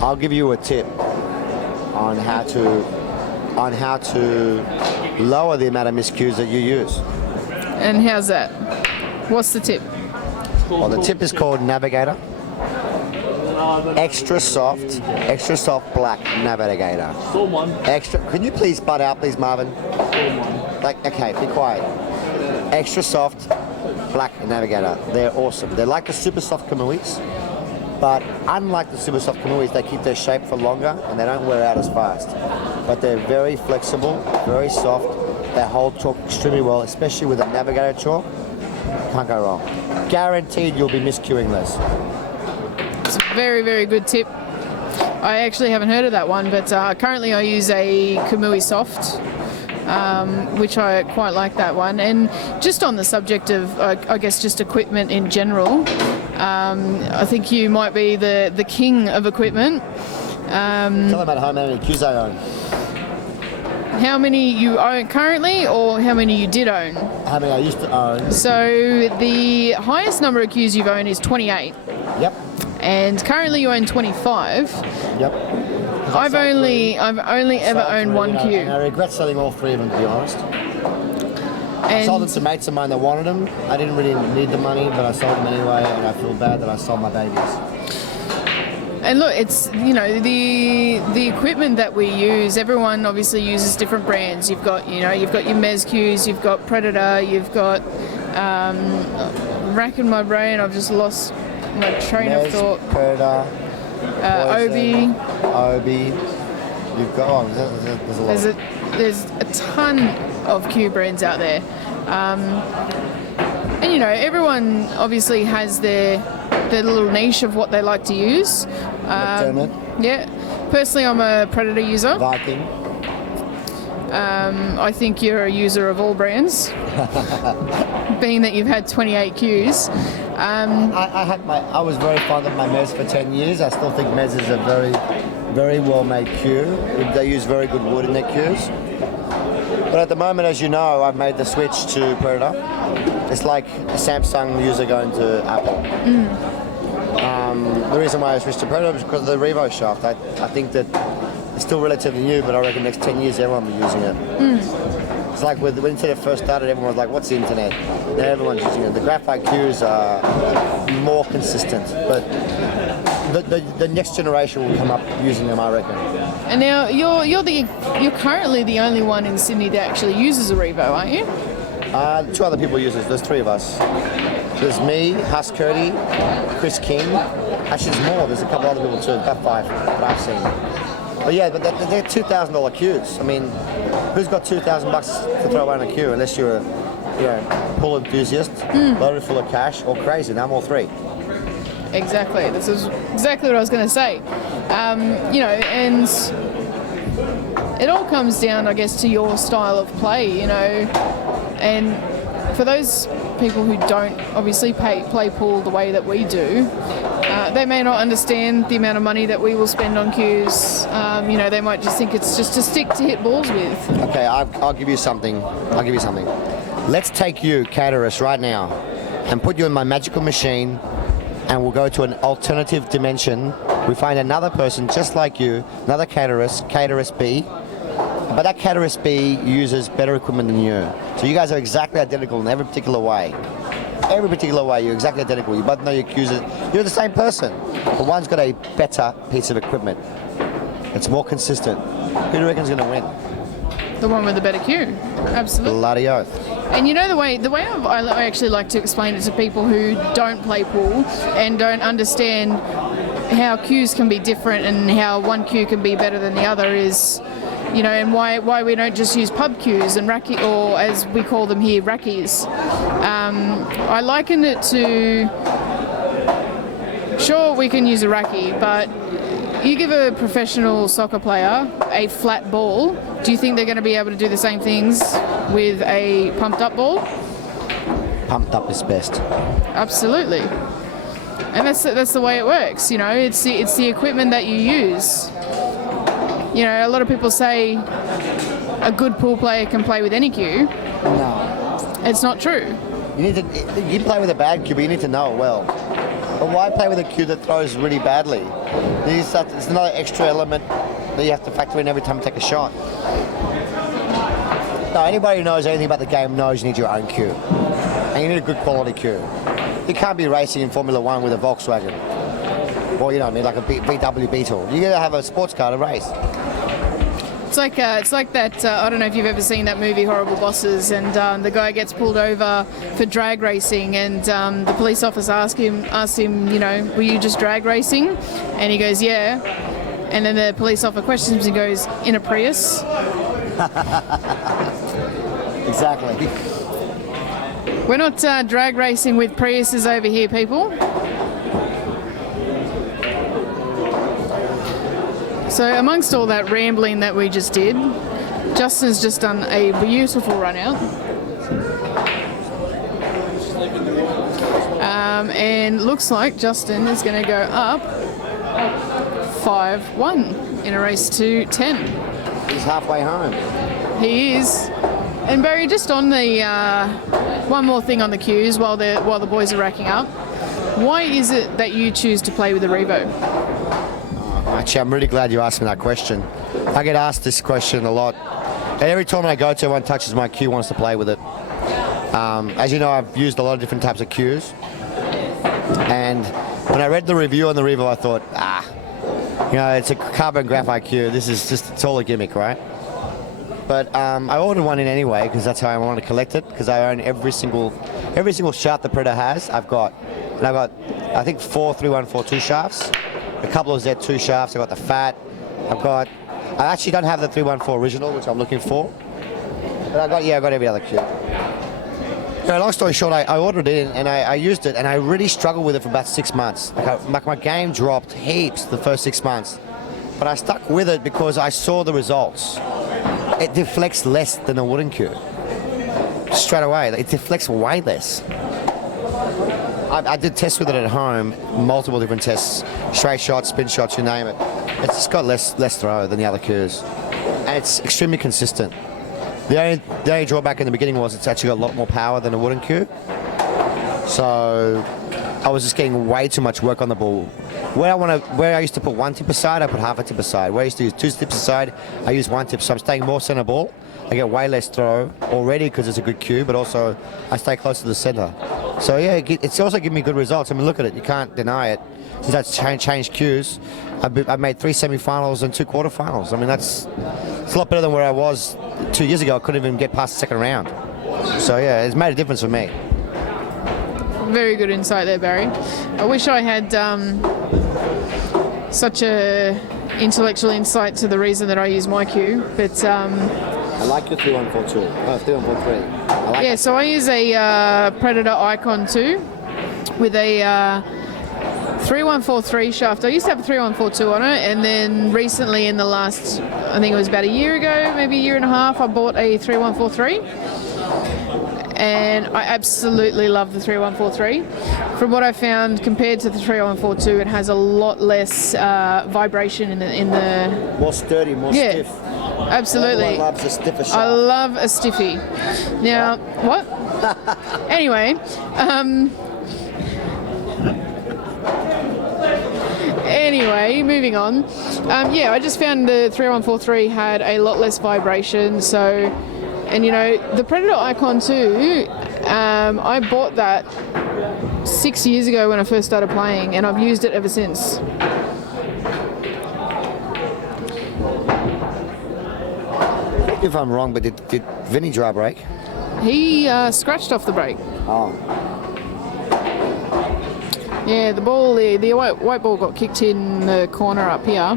I'll give you a tip on how to lower the amount of miscues that you use. And how's that? What's the tip? Well, the tip is called Navigator. Extra soft black Navigator. Can you please butt out, please, Marvin? Okay, be quiet. Extra soft black Navigator. They're awesome. They're like the super soft Kamuis, but unlike the super soft Kamuis, they keep their shape for longer and they don't wear out as fast. But they're very flexible, very soft. They hold chalk extremely well, especially with a Navigator chalk. Can't go wrong. Guaranteed you'll be miscuing less. It's a very, very good tip. I actually haven't heard of that one, but currently I use a Kamui Soft, which I quite like that one. And just on the subject of, I guess, just equipment in general, I think you might be the king of equipment. Tell them about how many cues I own. How many you own currently, or how many you did own? How many I used to own. So the highest number of cues you've owned is 28. Yep. And currently you own 25. Yep. I've only ever owned one cue. And I regret selling all three of them, to be honest. I sold them to mates of mine that wanted them. I didn't really need the money, but I sold them anyway, and I feel bad that I sold my babies. And look, it's, you know, the equipment that we use, everyone obviously uses different brands. You've got your Mez cues, you've got Predator, you've got racking my brain, I've just lost my train Mez, of thought. Predator, Obi. You've got there's a lot. There's a ton of cue brands out there, and you know, everyone obviously has their little niche of what they like to use. Yeah, personally, I'm a Predator user. Viking. I think you're a user of all brands, being that you've had 28 cues. I was very fond of my Mez for 10 years. I still think Mez is a very, very well-made cue. They use very good wood in their cues. But at the moment, as you know, I've made the switch to Predator. It's like a Samsung user going to Apple. The reason why I switched to Predator is because of the Revo shaft. I think that it's still relatively new, but I reckon next 10 years everyone will be using it. It's like when the internet first started, everyone was like, what's the internet? Now everyone's using it. The graphite cues are more consistent, but the next generation will come up using them, I reckon. And now you're currently the only one in Sydney that actually uses a Revo, aren't you? 2 other people use it. There's 3 of us. There's me, Haas Curdy, Chris King. Actually, there's more. There's a couple other people too. About 5 that I've seen. But yeah, but they're $2,000 cues. I mean, who's got $2,000 to throw away on a cue unless you're a pool enthusiast, loaded full of cash, or crazy? Now I'm all 3. Exactly. This is exactly what I was going to say. And it all comes down, I guess, to your style of play, and for those people who don't obviously play pool the way that we do, they may not understand the amount of money that we will spend on cues. They might just think it's just a stick to hit balls with. Okay, I'll give you something. Let's take you, Calabrese, right now, and put you in my magical machine, and we'll go to an alternative dimension. We find another person just like you, another Calabrese B, but that Calabrese B uses better equipment than you. So you guys are exactly identical in every particular way. Every particular way, you're exactly identical. You both know your cues. You're the same person, but one's got a better piece of equipment. It's more consistent. Who do you reckon's going to win? The one with the better cue. Absolutely. Bloody oath. And the way I actually like to explain it to people who don't play pool and don't understand how cues can be different and how one cue can be better than the other is, and why we don't just use pub cues and racky, or as we call them here, rackies. I liken it to, sure, we can use a racky, but you give a professional soccer player a flat ball, do you think they're going to be able to do the same things with a pumped up ball? Pumped up is best. Absolutely. And that's the way it works, it's the equipment that you use. A lot of people say a good pool player can play with any cue. No. It's not true. You can play with a bad cue, but you need to know it well. But why play with a cue that throws really badly? It's another extra element that you have to factor in every time you take a shot. No, anybody who knows anything about the game knows you need your own cue. And you need a good quality cue. You can't be racing in Formula 1 with a Volkswagen. Or, like a VW Beetle. You gotta have a sports car to race. It's like that. I don't know if you've ever seen that movie Horrible Bosses, and the guy gets pulled over for drag racing, and the police officer asked him, were you just drag racing? And he goes, yeah. And then the police officer questions him and goes, in a Prius? Exactly. We're not drag racing with Priuses over here, people. So amongst all that rambling that we just did, Justin's just done a beautiful run out. And looks like Justin is going to go up 5-1 in a race to 10. He's halfway home. He is. And Barry, just on the one more thing on the cues while the boys are racking up. Why is it that you choose to play with a Revo? Actually, I'm really glad you asked me that question. I get asked this question a lot. And every tournament I go to, everyone touches my cue, wants to play with it. As you know, I've used a lot of different types of cues. And when I read the review on the Revo, I thought, it's a carbon graphite cue. It's all a gimmick, right? But I ordered one in anyway because that's how I want to collect it. Because I own every single shaft the Predator has. I've got, I think 4 314 shafts. A couple of Z2 shafts. I've got the fat. I actually don't have the 314 original, which I'm looking for. But I got every other cue. Long story short, I ordered it and I used it, and I really struggled with it for about 6 months. My game dropped heaps the first 6 months. But I stuck with it because I saw the results. It deflects less than a wooden cue. Straight away, it deflects way less. I did tests with it at home, multiple different tests, straight shots, spin shots, you name it. It's just got less throw than the other cues, and it's extremely consistent. The only drawback in the beginning was it's actually got a lot more power than a wooden cue. So I was just getting way too much work on the ball. Where I used to put 1 tip aside, I put half a tip aside. Where I used to use 2 tips aside, I use 1 tip. So I'm staying more center ball. I get way less throw already because it's a good cue, but also I stay close to the center. So yeah, it's also giving me good results. I mean, look at it. You can't deny it. Since I've changed cues, I've made 3 semi-finals and 2 quarterfinals. I mean, it's a lot better than where I was 2 years ago. I couldn't even get past the second round. So yeah, it's made a difference for me. Very good insight there, Barry. I wish I had such a intellectual insight to the reason that I use my cue, but I like your 3-1-4-2. Oh, 3-1-4-3. I like yeah, so I use a Predator Icon 2 with a 3-1-4-3 shaft. I used to have a 3-1-4-2 on it, and then recently in the last, I think it was about a year ago, maybe a year and a half, I bought a 3-1-4-3. And I absolutely love the 3-1-4-3. From what I found, compared to the 3-1-4-2, it has a lot less vibration in the more sturdy, more stiff. Absolutely. Everyone loves a stiffer shaft. I love a stiffy. Now, what? Anyway, moving on. Yeah, I just found the 3-1-4-3 had a lot less vibration. So, and you know, the Predator Icon 2, I bought that 6 years ago when I first started playing, and I've used it ever since. If I'm wrong, but did Vinnie dry break? He scratched off the brake. Oh. Yeah, the ball, the white ball got kicked in the corner up here.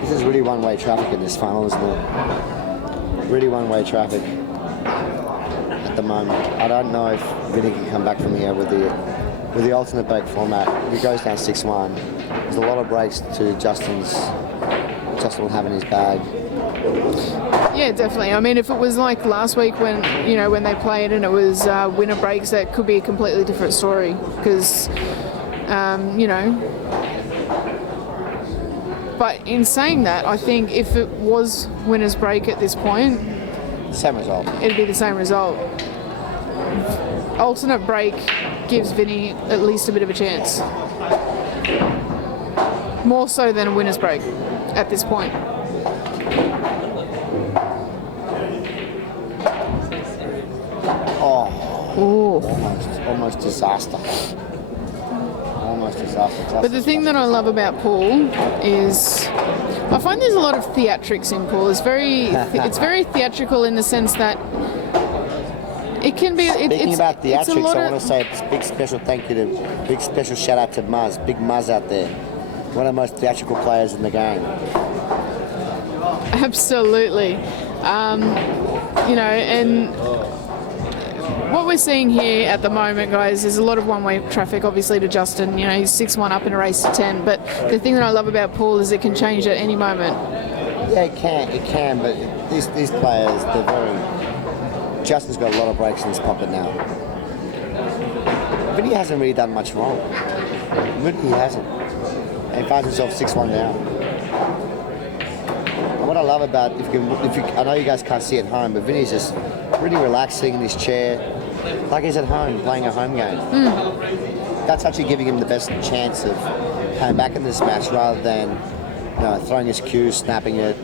This is really one-way traffic in this final, isn't it? Really one-way traffic at the moment. I don't know if Vinnie can come back from here with the alternate brake format. If he goes down 6-1, there's a lot of breaks to Justin will have in his bag. Yeah, definitely. I mean, if it was like last week when they played and it was winner breaks, that could be a completely different story. Because, But in saying that, I think if it was winner's break at this point, same result. It'd be the same result. Alternate break gives Vinnie at least a bit of a chance. More so than a winner's break at this point. Almost disaster. Almost disaster. But the thing that I love about pool is I find there's a lot of theatrics in pool. It's very theatrical in the sense that it can be. Speaking about theatrics, I want to say a big special thank you to, big special shout out to Muzz, Big Muzz out there, one of the most theatrical players in the game. Absolutely, and what we're seeing here at the moment, guys, is a lot of one-way traffic, obviously, to Justin. You know, he's 6-1 up in a race to 10. But the thing that I love about pool is it can change at any moment. Yeah, it can. But these players, they're very. Justin's got a lot of breaks in his pocket now. But he hasn't really done much wrong. Really, he hasn't. And he finds himself 6-1 now. And what I love about, if you, I know you guys can't see at home, but Vinny's just really relaxing in his chair, like he's at home playing a home game. That's actually giving him the best chance of coming back in this match rather than throwing his cues, snapping it,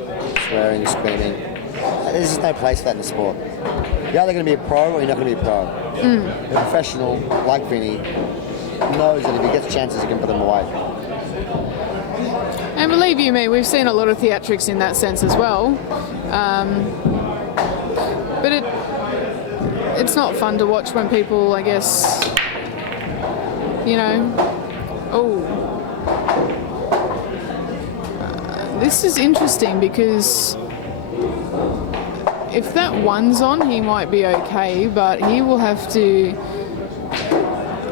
swearing, screaming. There's just no place for that in the sport. You're either going to be a pro or you're not going to be a pro. A professional like Vinny knows that if he gets chances, he can put them away. And believe you me, we've seen a lot of theatrics in that sense as well. But it's not fun to watch when people, I guess, this is interesting because if that one's on, he might be okay, but he will have to,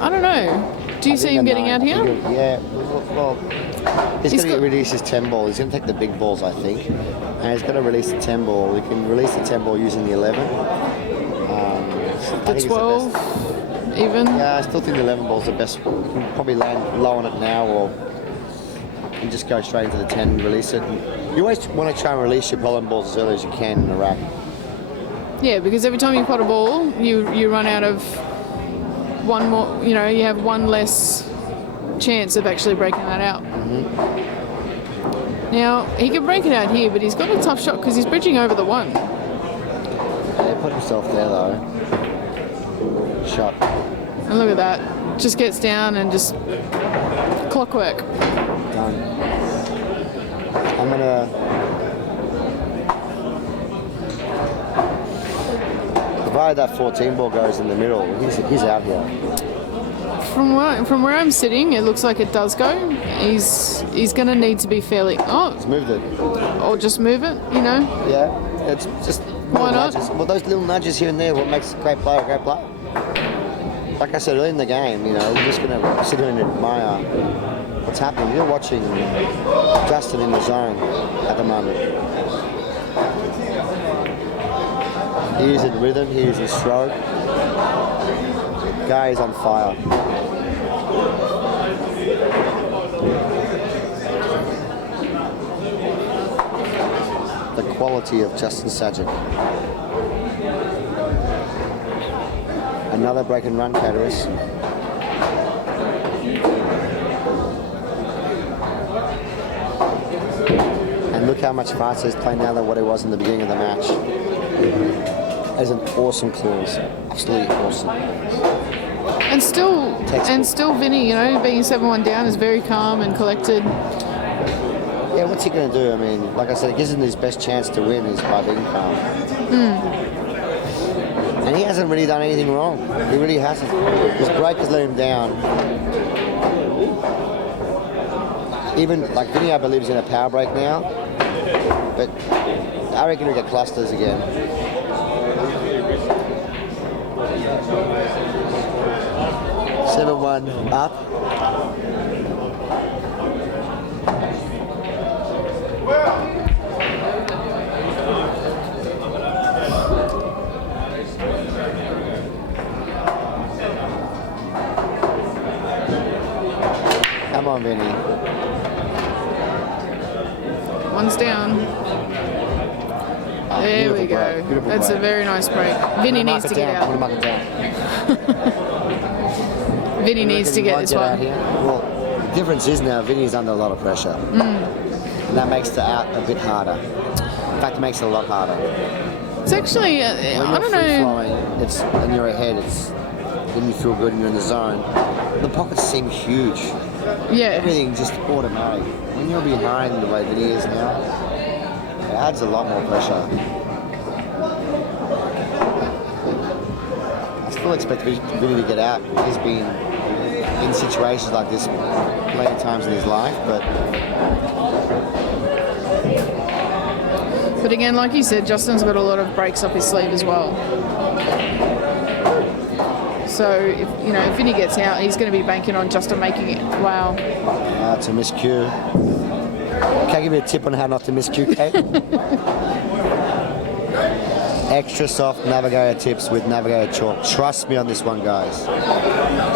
I don't know. Do you see him getting out here? Yeah, well, he's going to release his 10 ball. He's going to take the big balls, I think. And he's going to release the 10 ball. He can release the 10 ball using the 11. The 12, even? Yeah, I still think the 11 ball's the best. You can probably land low on it now, or you just go straight into the 10 and release it. And you always want to try and release your pollen balls as early as you can in the rack. Yeah, because every time you pot a ball, you run out of one more, you have one less chance of actually breaking that out. Now, he can break it out here, but he's got a tough shot because he's bridging over the one. Yeah, put himself there though. Shot. And look at that. Just gets down and just clockwork. Done. I'm gonna. Provided that 14 ball goes in the middle, he's out here. From where I'm sitting, it looks like it does go. He's going to need to be fairly. Oh, He's moved it. or just move it. Yeah, it's just Why little not? nudges. Well, those little nudges here and there, what makes a great player a great player. Like I said earlier in the game, we're just going to sit here and admire what's happening. You're watching Justin in the zone at the moment. He is in rhythm, he is in stroke. Guy is on fire. The quality of Justin Sajich. Another break and run, Calabrese. And look how much faster he's playing now than what he was in the beginning of the match. That is an awesome clearance. Absolutely awesome. And still, Vinnie, being 7-1 down is very calm and collected. Yeah, what's he going to do? I mean, like I said, it gives him his best chance to win is by being calm. And he hasn't really done anything wrong. He really hasn't. His break has let him down. Even, like, Vinnie, I believe, is in a power break now. But I reckon he'll get clusters again. Seven-one up. Come on, Vinnie. One's down. There Beautiful we go. break, beautiful That's break. a very nice break. Vinnie needs to get I'm gonna out. mark it down. Vinnie needs to get Might this out one. here. Well, the difference is now Vinny's under a lot of pressure. And that makes the out a bit harder. In fact, it makes it a lot harder. It's actually, When I you're don't free know. flowing, it's in your head, when you feel good and you're in the zone. The pockets seem huge. Yeah. Everything just automatic. When you're behind the way Vinny is now, it adds a lot more pressure. I still expect Vinny to get out. He's been in situations like this plenty of times in his life, but But again, like you said, Justin's got a lot of breaks up his sleeve as well. So, if Vinnie gets out, he's going to be banking on Justin making it. Wow. it's a miscue. Can I give you a tip on how not to miscue, Kate? Extra soft Navigator tips with Navigator chalk. Trust me on this one, guys.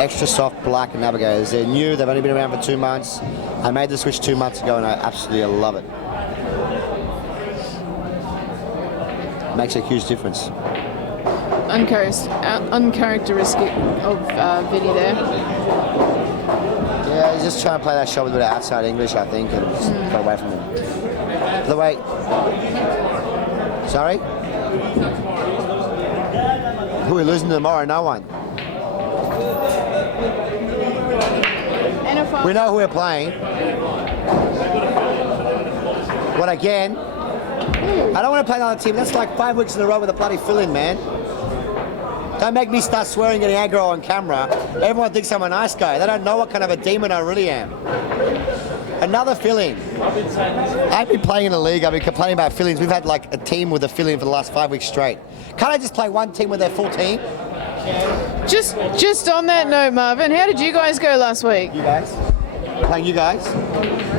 Extra soft black Navigators. They're new, they've only been around for 2 months. I made the switch 2 months ago and I absolutely love it. Makes a huge difference. Uncharacteristic of Vinnie there. Yeah, he's just trying to play that shot with a bit of outside English, I think, and just got away from him. The way. Sorry? Who are we losing to tomorrow? No one. We know who we're playing. What again? I don't want to play another team. That's like 5 weeks in a row with a bloody fill-in, man. Don't make me start swearing and getting aggro on camera. Everyone thinks I'm a nice guy. They don't know what kind of a demon I really am. Another fill-in. I've been playing in the league. I've been complaining about fill-ins. We've had like a team with a fill-in for the last 5 weeks straight. Can't I just play one team with their full team? Just on that note, Marvin, how did you guys go last week? You guys? Playing you guys?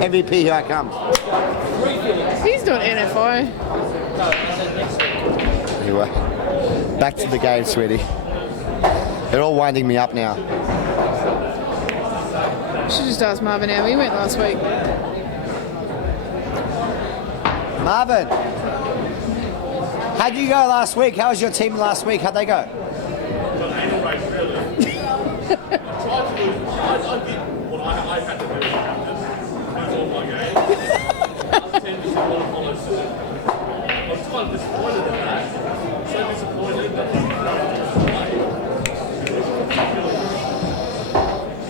MVP, here I come. He's doing NFI. Anyway, back to the game, sweetie. They're all winding me up now. Should just ask Marvin how he went last week. Marvin, how'd you go last week? How was your team last week? How'd they go?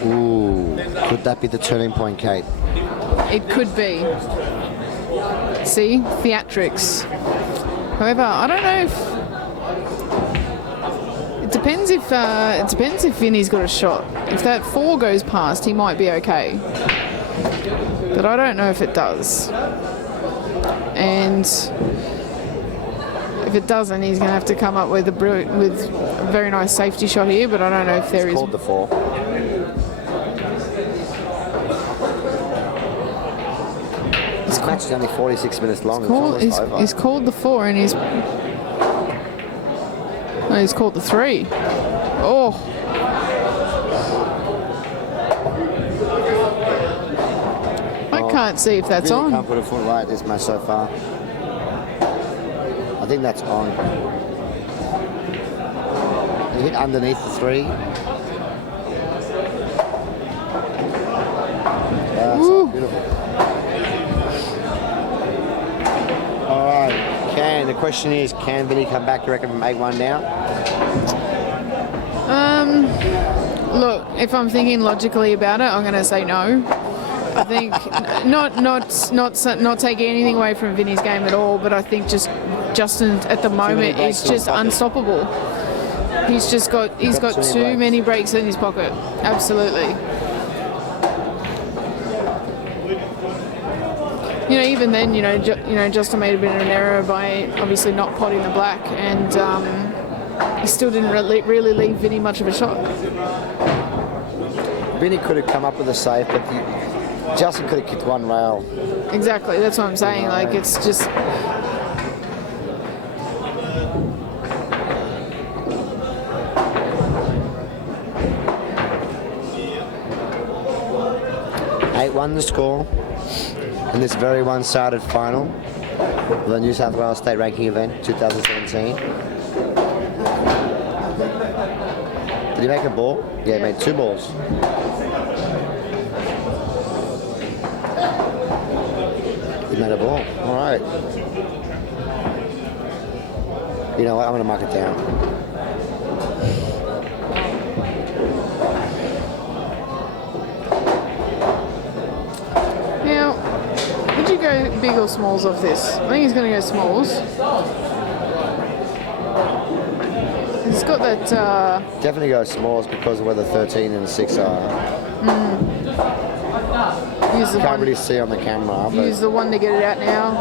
Ooh, could that be the turning point, Kate? It could be. See, theatrics. However, I don't know if it depends if Vinny's got a shot. If that 4 goes past, he might be okay. But I don't know if it does. And if it doesn't, he's going to have to come up with a very nice safety shot here. But I don't know if there is. Called the 4. This match is only 46 minutes long. It's over. He's called the 4 and he's called the 3. Oh. I can't see if that's really on. Can't put a foot right this match so far. I think that's on. He hit underneath the 3. Yeah, that's beautiful. All right, the question is, can Vinnie come back? You reckon and make one now? Look, if I'm thinking logically about it, I'm going to say no. I think not taking anything away from Vinny's game at all, but I think just Justin at the moment is just unstoppable. He's got too many breaks in his pocket. Absolutely. You know, even then, Justin made a bit of an error by obviously not potting the black, and he still didn't really leave Vinny much of a shot. Vinny could have come up with a save, but Justin could have kicked one rail. Exactly, that's what I'm saying. Like, it's just. The score in this very one-sided final of the New South Wales State Ranking event 2017. Did he make a ball? Yeah, he made 2 balls. He made a ball. All right. You know what? I'm going to mark it down. Go big or smalls off this? I think he's going to go smalls. He's got that. Definitely go smalls because of where the 13 and the 6 are. Can't really see on the camera. Use the 1 to get it out now.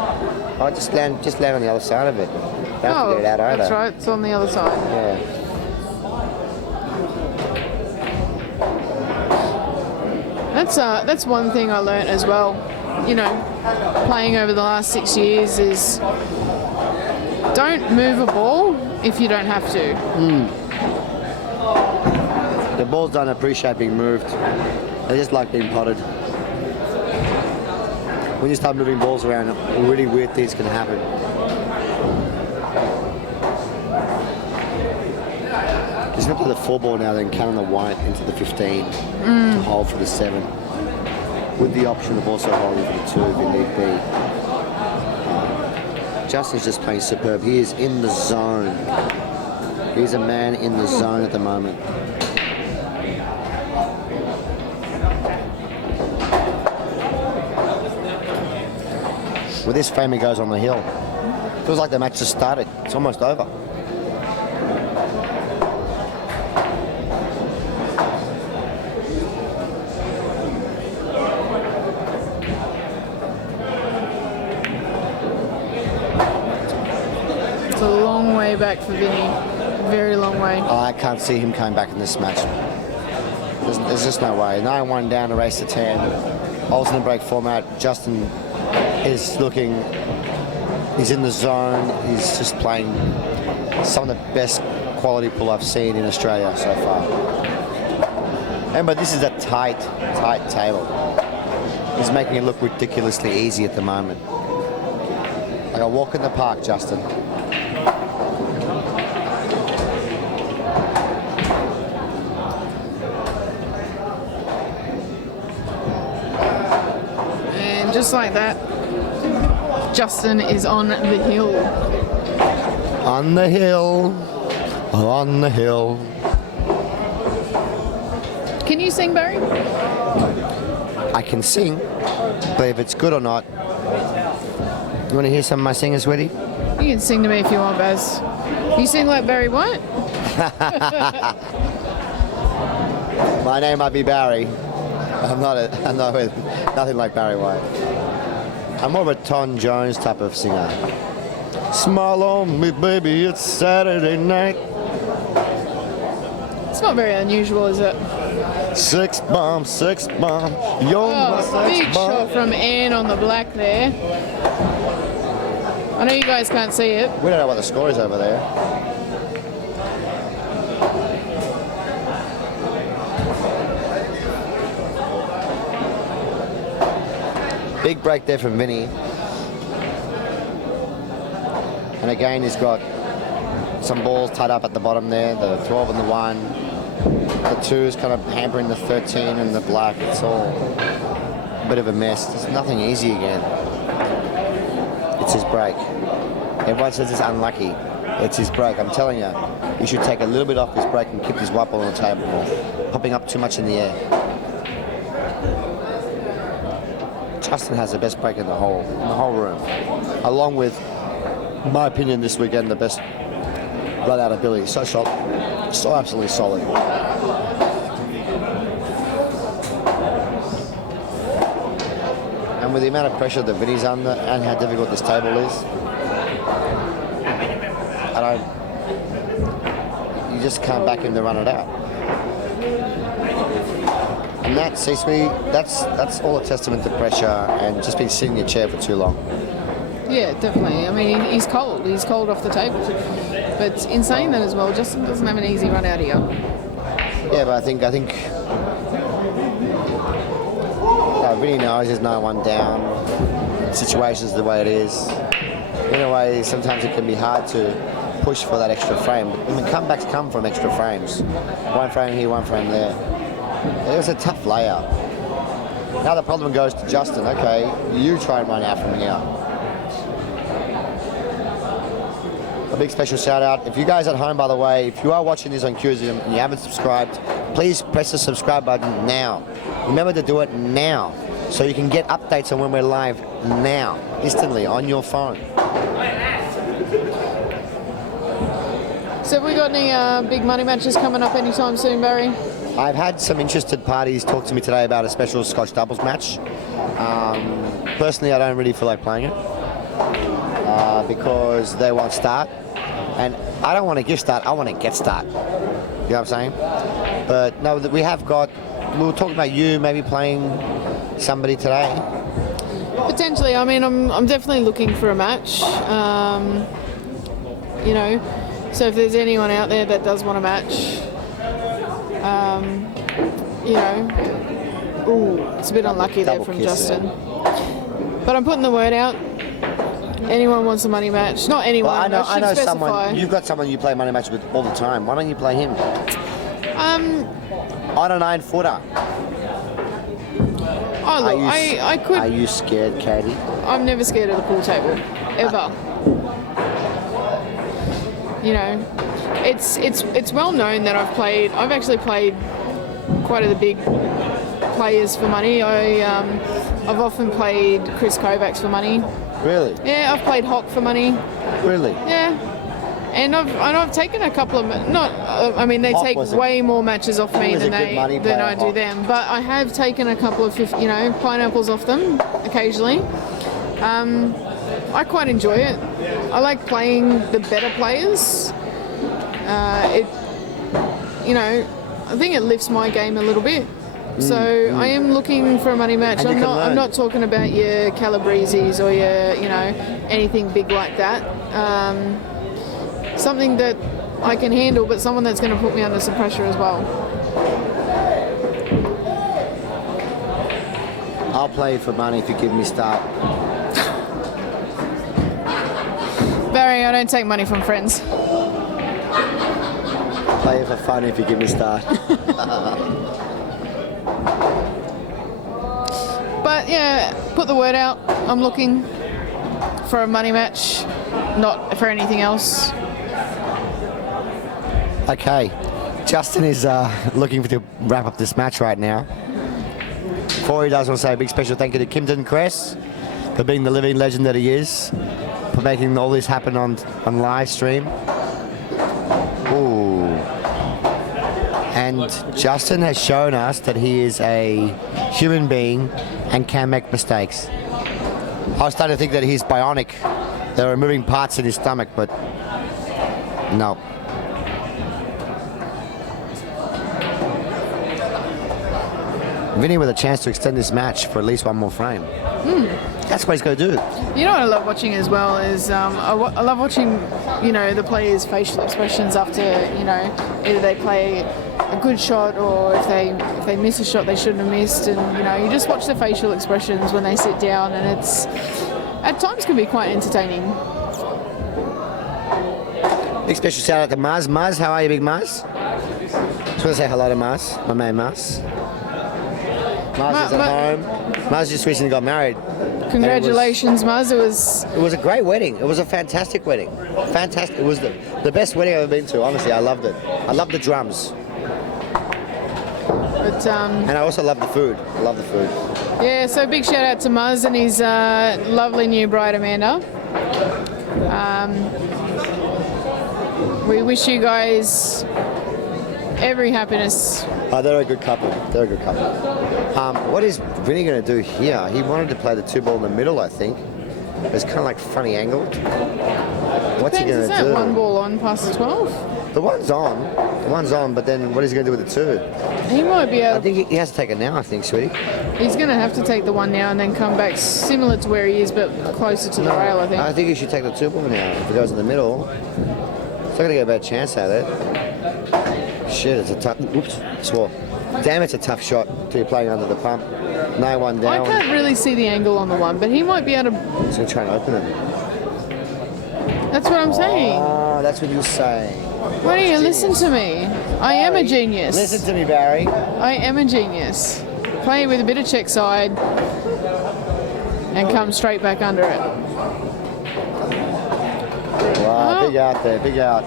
Oh, just land on the other side of it. Don't have to get it out either. That's right. It's on the other side. Yeah. That's one thing I learnt as well. Playing over the last 6 years is don't move a ball if you don't have to. The balls don't appreciate being moved. They just like being potted. When you start moving balls around, really weird things can happen. He's going to play the 4 ball now, then counting the white into the 15 to hold for the 7. With the option of also holding for the 2 if need be. Justin's just playing superb. He is in the zone. He's a man in the zone at the moment. With this frame, he goes on the hill. Feels like the match just started. It's almost over. Back for Vinny, very long way. I can't see him coming back in this match. There's just no way. 9-1 down to race to 10. Alternate break format. Justin is looking. He's in the zone. He's just playing some of the best quality pool I've seen in Australia so far. But this is a tight table. He's making it look ridiculously easy at the moment. Like a walk in the park, Justin. just like that, Justin is on the hill. On the hill, on the hill. Can you sing, Barry? I can sing, but if it's good or not, you want to hear some of my singing, sweetie? You can sing to me if you want, Baz. You sing like Barry White? My name might be Barry. I'm nothing like Barry White. I'm more of a Tom Jones type of singer. Smile on me, baby, it's Saturday night. It's not very unusual, is it? Six bomb, you're my Oh, sex big bomb. shot from Anne on the black there. I know you guys can't see it. We don't know what the score is over there. Big break there from Vinnie. And again, he's got some balls tied up at the bottom there, the 12 and the 1. The 2 is kind of hampering the 13 and the black. It's all a bit of a mess. There's nothing easy again. It's his break. Everyone says it's unlucky. It's his break. I'm telling you, you should take a little bit off his break and keep his white ball on the table, popping up too much in the air. Justin has the best break in the whole room, along with, in my opinion, this weekend the best run-out ability. So absolutely solid. And with the amount of pressure that Vinny's under and how difficult this table is, you just can't back him to run it out. And that seems to me, that's all a testament to pressure and just been sitting in your chair for too long. Yeah, definitely. I mean, he's cold. He's cold off the table. But in saying that as well, Justin doesn't have an easy run out here. Yeah, but I think Vinny knows there's no one down. Situation's the way it is. In a way, sometimes it can be hard to push for that extra frame. I mean, comebacks come from extra frames. One frame here, one frame there. It was a tough layout. Now the problem goes to Justin. Okay, you try and run out from here. A big special shout out. If you guys at home, by the way, if you are watching this on Curiosum and you haven't subscribed, please press the subscribe button now. Remember to do it now so you can get updates on when we're live now, instantly on your phone. So have we got any big money matches coming up anytime soon, Barry? I've had some interested parties talk to me today about a special Scotch doubles match. Personally, I don't really feel like playing it because they won't start. And I don't want to give start, I want to get start. You know what I'm saying? But no, we were talking about you maybe playing somebody today. Potentially. I mean, I'm definitely looking for a match. You know, so if there's anyone out there that does want a match, you know, ooh, it's a bit unlucky there from Justin. But I'm putting the word out. Anyone wants a money match? Not anyone. Well, I know specify. someone. You've got someone you play money match with all the time. Why don't you play him? On a 9-footer. Oh look, I could. Are you scared, Katie? I'm never scared of the pool table, ever. You know, it's well known that I've actually played quite a big players for money. I've often played Chris Kovacs for money. Really? Yeah, I've played Hock for money. Really? Yeah, and I've taken a couple of I mean, they Hock take wasn't- way more matches off me was a than good money I player, do Hock. them. But I have taken a couple of pineapples off them occasionally. I quite enjoy it. I like playing the better players. I think it lifts my game a little bit. So I am looking for a money match. And you I'm can not talking about your Calabreses or your anything big like that. Something that I can handle, but someone that's going to put me under some pressure as well. I'll play for money if you give me start. Barry, I don't take money from friends. Play for fun if you give me start. But But yeah, put the word out. I'm looking for a money match, not for anything else. Okay, Justin is looking to wrap up this match right now. Before he does, I want to say a big special thank you to Kimpton Cress for being the living legend that he is, for making all this happen on live stream. Ooh. And Justin has shown us that he is a human being and can make mistakes. I was starting to think that he's bionic. There are moving parts in his stomach, but no. Vinnie with a chance to extend this match for at least one more frame. That's what he's going to do. You know what I love watching as well is I love watching, the players' facial expressions after, either they play a good shot or if they miss a shot they shouldn't have missed, and you just watch the facial expressions when they sit down, and it's at times can be quite entertaining. Big special shout out to Maz. Maz, how are you, big Maz? Just want to say hello to Maz, my man Maz. Maz is at home. Maz just recently got married. Congratulations, Maz. It was a great wedding. It was a fantastic wedding. Fantastic. It was the best wedding I've ever been to, honestly. I loved it. I loved the drums. But, and I also love the food. I love the food. Yeah, so big shout out to Muz and his lovely new bride Amanda. We wish you guys every happiness. Oh, they're a good couple. They're a good couple. What is Vinnie going to do here? He wanted to play the 2-ball in the middle, I think. It's kind of like funny angled. What's he going to do? Is that 1 ball on past the 12? The one's on. The one's on, but then what is he going to do with the 2? He might be able. I think he has to take it now, I think, sweetie. He's going to have to take the 1 now and then come back similar to where he is, but closer to the rail, I think. I think he should take the 2-ball now. If it goes in the middle, it's not going to get a bad chance at it. Shit, it's a tough. Oops, swore. Damn, it's a tough shot till you're playing under the pump. 9-1 down. I can't really see the angle on the 1, but he might be able to. He's going to try and open it. That's what I'm saying. Oh, that's what you're saying. Why don't you listen to me? I am a genius. Listen to me, Barry. I am a genius. Play it with a bit of check side and come straight back under it. Wow, big out there, big out.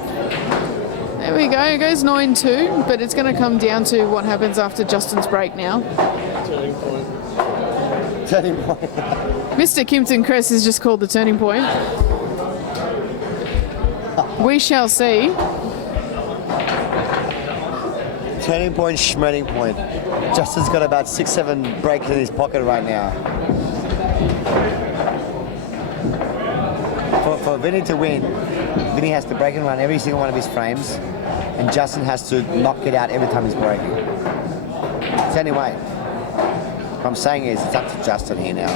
There we go. It goes 9-2, but it's going to come down to what happens after Justin's break now. Turning point. Mr. Kimpton Cress is just called the turning point. We shall see. Turning point, schmedding point. Justin's got about 6-7 breaks in his pocket right now. For Vinnie to win, Vinnie has to break and run every single one of his frames, and Justin has to knock it out every time he's breaking. So anyway, what I'm saying is it's up to Justin here now.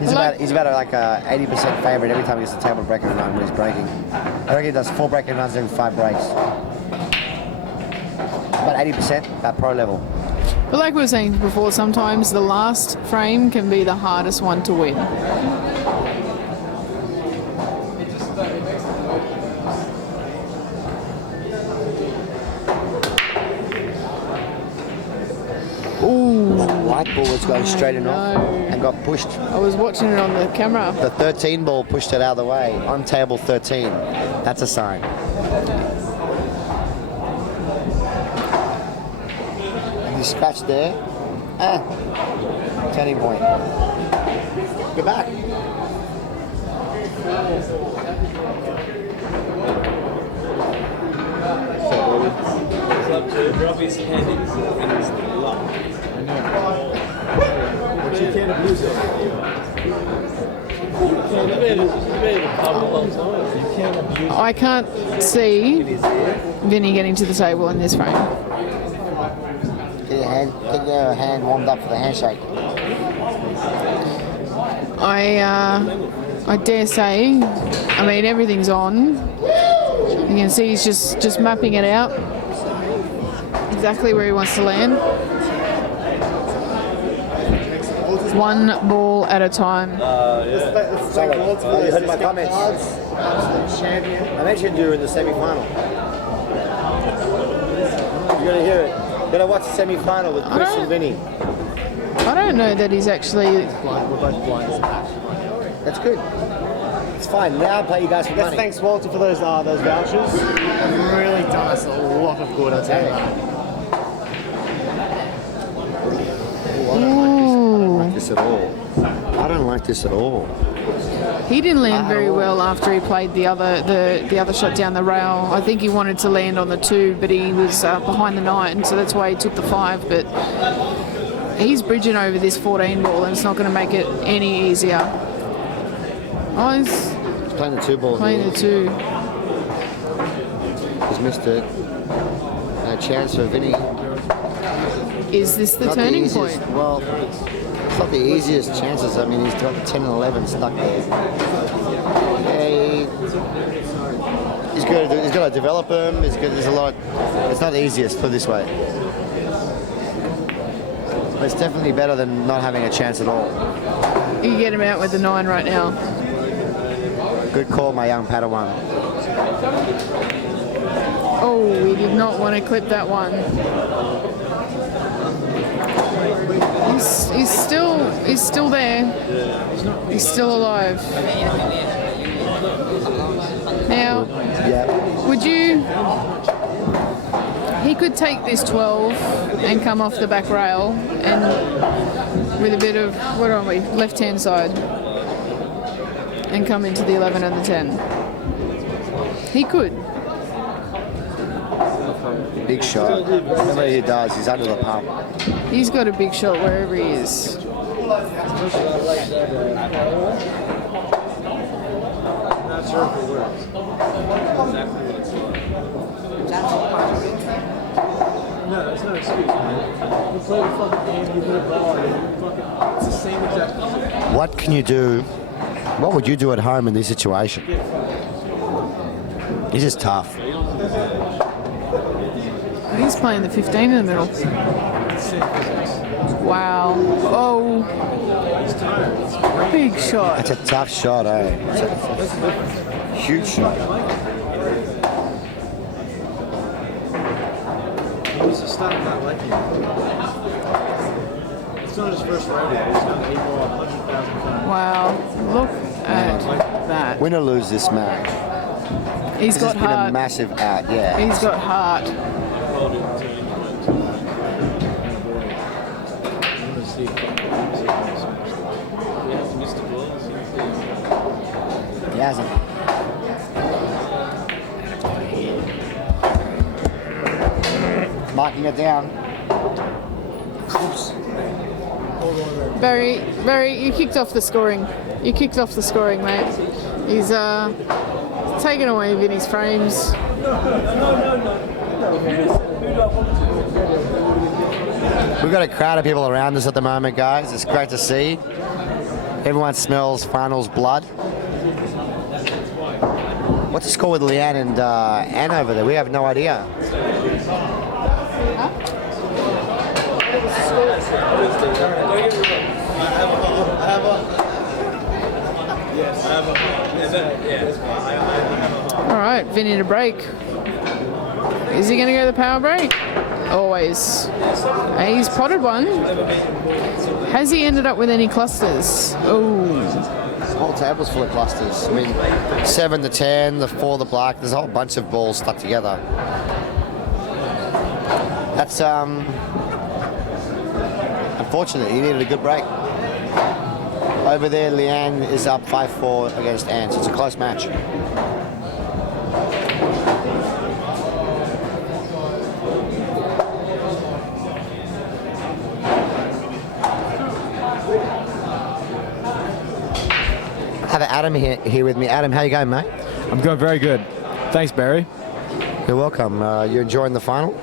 He's about like a 80% favourite every time he gets the table break and run when he's breaking. I reckon he does 4 break and runs every 5 breaks. About 80%, about pro level. But like we were saying before, sometimes the last frame can be the hardest one to win. Ooh. The white ball was going straight in off and got pushed. I was watching it on the camera. The 13 ball pushed it out of the way on table 13. That's a sign. And you scratch there. Turning point. Go back. It's up to Robbie's head is locked. I know. But you can't abuse it. You can't abuse it. I can't see Vinnie getting to the table in this frame. Get your hand warmed up for the handshake. I dare say, I mean, everything's on. You can see he's just mapping it out. Exactly where he wants to land. 1 ball at a time. You heard my comments. I mentioned you in the semi-final. You're going to hear it. You're going to watch the semi-final with Chris and Vinnie. I don't know that he's actually. Blind. We're both blind. That's good. It's fine. Now I'll pay you guys for money. Thanks, Walter, for those vouchers. They've really done us a lot of good, I'll tell you that. I don't like this at all. I don't like this at all. He didn't land very well after he played the other shot down the rail. I think he wanted to land on the 2, but he was behind the 9, so that's why he took the 5. But he's bridging over this 14 ball, and it's not going to make it any easier. Oh, he's Playing the 2 ball. playing the 2. He's missed it. And a chance for Vinnie. Is this the Not turning easiest- point? Well, it's not the easiest chances. I mean, he's got the 10 and 11 stuck there. Yeah, he's got to develop them. There's a lot. It's not the easiest, put it this way. But it's definitely better than not having a chance at all. You get him out with the 9 right now. Good call, my young Padawan. Oh, we did not want to clip that one. He's still there. He's still alive. Now, would you? He could take this 12 and come off the back rail and with a bit of, what are we, left-hand side, and come into the 11 and the 10. He could. Big shot. Whatever he does, he's under the pump. He's got a big shot wherever he is. Not sure if it works. No, it's not an excuse, man. You play the fucking game, you hit a ball, and fucking, it's the same exact thing. What can you do? What would you do at home in this situation? He's just tough. He's playing the 15 in the middle. Wow. Oh. Big shot. That's a tough shot, eh? It's a huge shot. He needs to stop not liking it. It's not his first rodeo. He's done 8 ball 100,000 times. Wow. Look at that. Win or lose this match. He's This got has been a heart. massive out, yeah. He's got heart. He hasn't. Marking it down. Oops. Barry, you kicked off the scoring. You kicked off the scoring, mate. He's taken away Vinnie's frames. We've got a crowd of people around us at the moment, guys. It's great to see. Everyone smells finals blood. What's the score with Leanne and Anne over there? We have no idea. All right, Vinnie to break. Is he going to go the power break? Always. He's potted one. Has he ended up with any clusters? Oh. The whole table's full of clusters. I mean, 7 to 10, the 4 the black. There's a whole bunch of balls stuck together. That's unfortunate. He needed a good break. Over there, Leanne is up 5-4 against Anne. So it's a close match. I have Adam here with me. Adam, how you going, mate? I'm going very good. Thanks, Barry. You're welcome. You enjoying the final?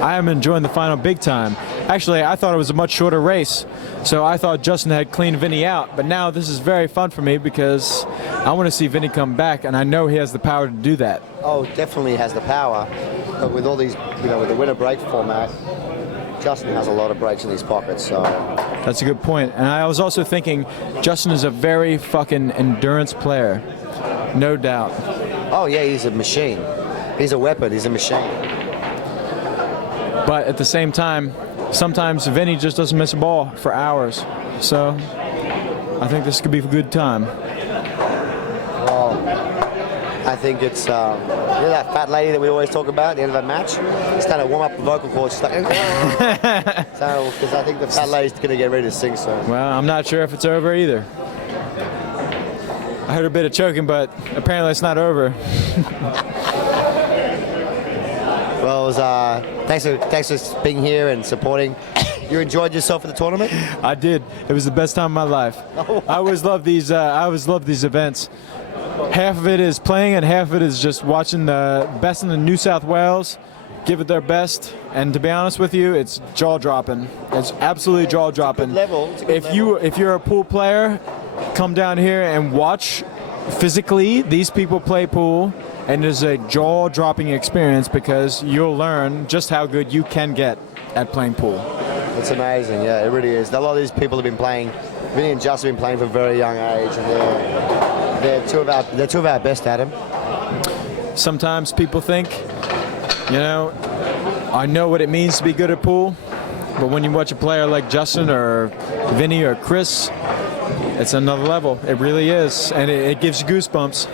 I am enjoying the final big time. Actually, I thought it was a much shorter race, so I thought Justin had cleaned Vinnie out. But now this is very fun for me because I want to see Vinnie come back, and I know he has the power to do that. Oh, definitely has the power. But with all these, with the winner break format, Justin has a lot of breaks in his pockets. So That's a good point. And I was also thinking Justin is a very fucking endurance player, no doubt. oh yeah, he's a machine. He's a weapon. He's a machine. But at the same time, sometimes Vinnie just doesn't miss a ball for hours. So I think this could be a good time. Well, I think it's you know that fat lady that we always talk about at the end of a match. It's kind of warm up the vocal cords. She's like, so because I think the fat lady's going to get ready to sing soon. Well, I'm not sure if it's over either. I heard a bit of choking, but apparently it's not over. Well, it was, thanks for being here and supporting. You enjoyed yourself at the tournament? I did. It was the best time of my life. I always love these. I always love these events. Half of it is playing, and half of it is just watching the best in the New South Wales give it their best. And to be honest with you, it's jaw dropping. It's absolutely jaw dropping. If you're a pool player, come down here and watch physically these people play pool, and it's a jaw-dropping experience because you'll learn just how good you can get at playing pool. It's amazing, yeah, it really is. A lot of these people have been playing. Vinnie and Justin have been playing from a very young age, and they're two of our best at them. Sometimes people think, you know, I know what it means to be good at pool, but when you watch a player like Justin or Vinnie or Chris, it's another level. It really is, and it gives you goosebumps.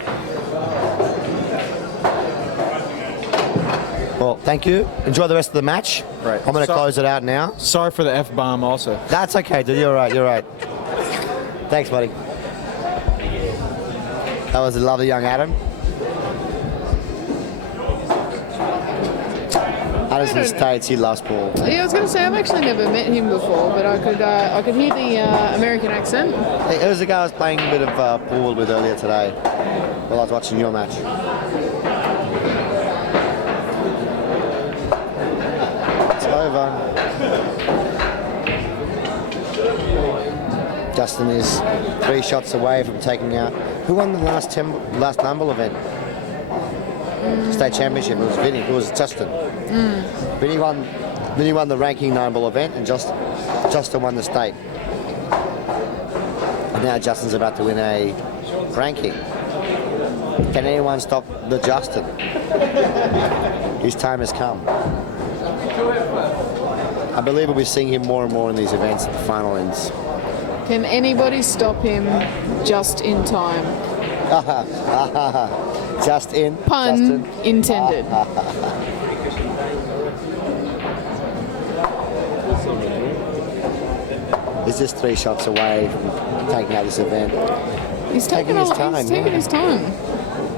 Well, thank you. Enjoy the rest of the match. Right. I'm going to close it out now. Sorry for the F-bomb also. That's okay, dude. You're right. You're right. Thanks, buddy. That was a lovely young Adam. Addison States, he loves pool. Yeah, I was going to say I've actually never met him before, but I could hear the American accent. It was the guy I was playing a bit of pool with earlier today while I was watching your match. It's over. Justin is 3 shots away from taking out. Who won the last Numble event? State championship. It was Vinnie. It was Justin. Vinnie won the ranking 9-ball event, and Justin won the state. And now Justin's about to win a ranking. Can anyone stop the Justin? His time has come. I believe we'll be seeing him more and more in these events at the final ends. Can anybody stop him just in time? Just in. Pun Justin. intended. He's just 3 shots away from taking out this event. He's taking his time. He's taking his time.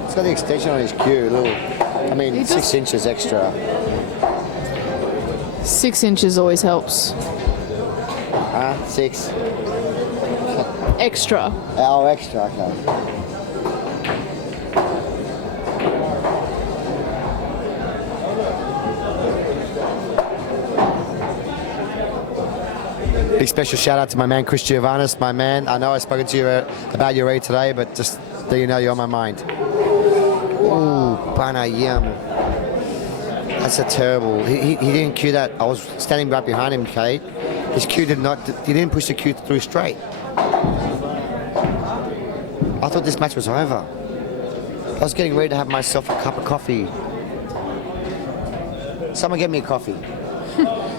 He's got the extension on his cue, I mean, 6 inches extra. 6 inches always helps. 6. Extra. Oh, extra, okay. Big special shout out to my man Chris Giovannis, my man. I know I've spoken to you about your raid today, but just so you know, you're on my mind. Ooh, Panayam. That's a terrible. He didn't cue that. I was standing right behind him, Kate. His cue he didn't push the cue through straight. I thought this match was over. I was getting ready to have myself a cup of coffee. Someone get me a coffee.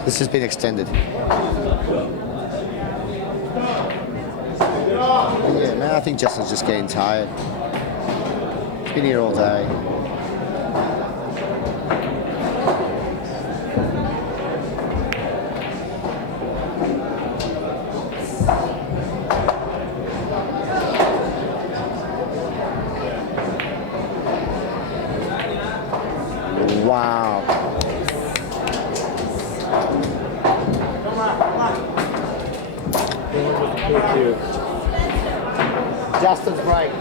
This has been extended. Yeah, man, I think Justin's just getting tired. He's been here all day. Wow. Justin's break.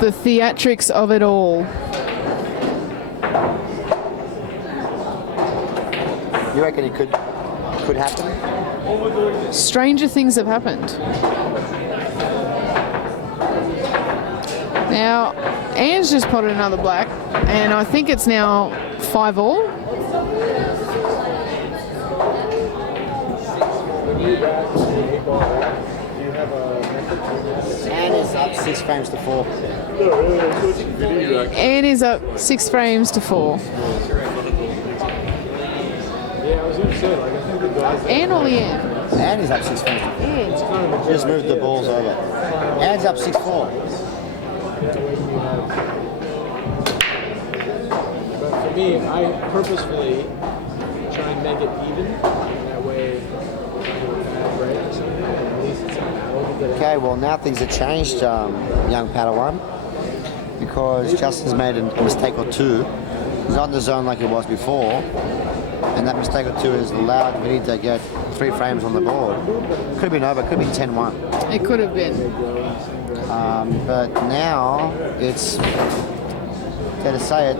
The theatrics of it all. You reckon it could happen? Stranger things have happened. Now, Anne's just potted another black, and I think it's now 5-all. Anne is up 6 frames to 4. Anne is up 6 frames to 4. said, like, I think the guys. Anne or Leanne? And he's up 6-4. Anne. Just moved the balls over. Anne's up 6-4. But for me, I purposefully try and make it even. That way, if I have a bad break or something, at least it's not that. Okay, well now things have changed, young Padawan, because Justin's made a mistake or two. He's not in the zone like he was before, and that mistake or two has allowed Vinnie to get 3 frames on the board. Could have been over, could have been 10-1. It could have been. But now it's, fair to say it,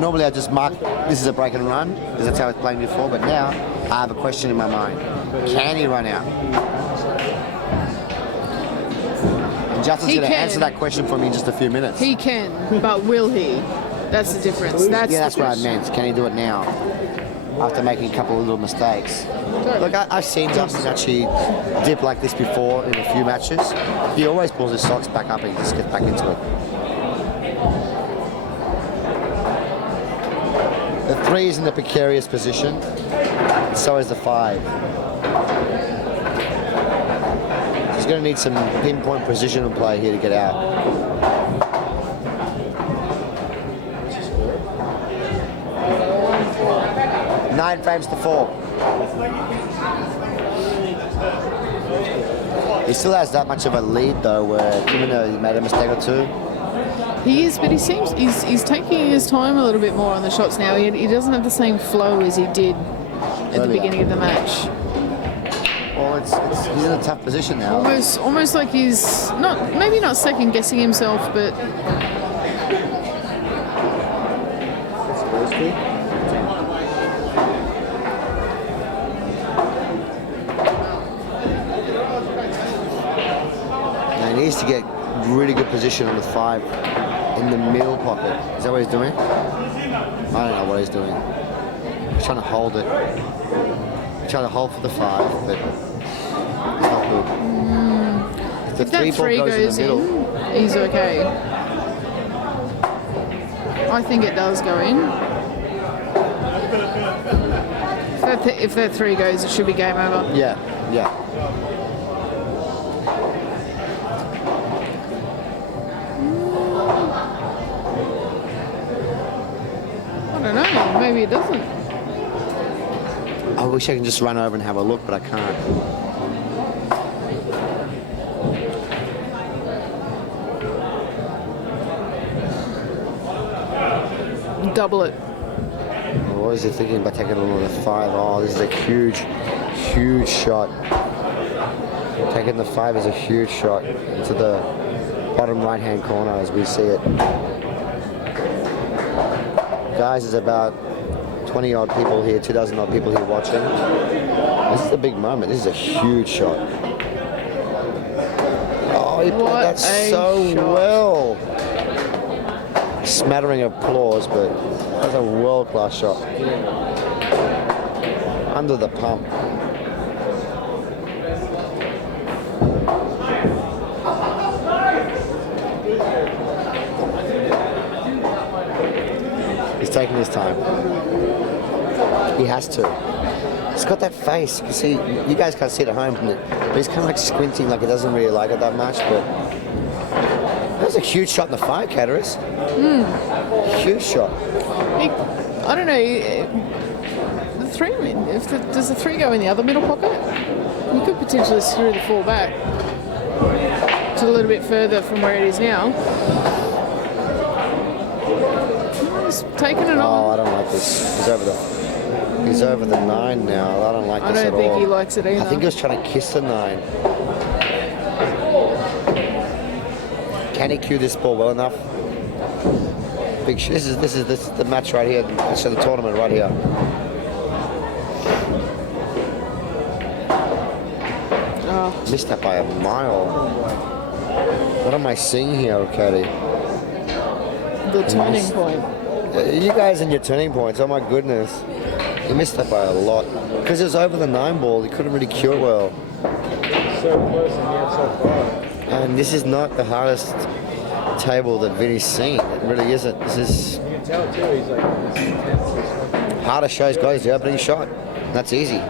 normally I just mark this is a break and run, because that's how I was playing before, but now I have a question in my mind. Can he run out? And Justin's He going to can. answer that question for me in just a few minutes. He can, but will he? That's the difference. That's what I meant. Can he do it now? After making a couple of little mistakes. Look, I've seen Justin actually dip like this before in a few matches. He always pulls his socks back up and just gets back into it. The 3 is in a precarious position. So is the 5. He's going to need some pinpoint precision of play here to get out. Nine frames to 4. He still has that much of a lead though, where even though he made a mistake or two, He is, but he seems he's taking his time a little bit more on the shots now. He doesn't have the same flow as he did at the Earlier. beginning of the match. well, he's in a tough position now. Almost like he's maybe not second guessing himself, but Now he needs to get really good position on the 5 in the middle pocket. Is that what he's doing? I don't know what he's doing. He's trying to hold it. He's trying to hold for the 5, but it's not good. If the if that 3 ball goes in the middle, in, he's okay. I think it does go in. If that 3 goes, it should be game over. yeah. I don't know. Maybe it doesn't. I wish I could just run over and have a look, but I can't. Double it. What is he thinking about taking it on the 5? Oh, this is a huge, huge shot. Taking the 5 is a huge shot into the bottom right-hand corner as we see it. Guys, there's about 20-odd people here, 2,000-odd people here watching. This is a big moment. This is a huge shot. Oh, he played that so well. Smattering of applause, but that's a world-class shot. Under the pump. He's taking his time. He has to. He's got that face. You see, you guys can't see it at home, but he's kind of like squinting, like he doesn't really like it that much. But that was a huge shot in the 5, Calabrese. Huge shot. I don't know. The 3. Does the 3 go in the other middle pocket? You could potentially screw the 4 back to a little bit further from where it is now. He's taking it Oh, on. I don't like this. He's over the 9 now. I don't like I this at don't think all. he likes it either. I think he was trying to kiss the 9. Can he cue this ball well enough? This is the match right here. This is the tournament right here. Missed that by a mile. What am I seeing here, Katie? The turning point. You guys and your turning points, oh my goodness. He missed that by a lot. Because it was over the 9 ball, he couldn't really cue it well. So close and yet so far. And this is not the hardest table that Vinny's seen. It really isn't. This is You can tell too, he's like, this intense. harder show's got is the opening shot. That's easy.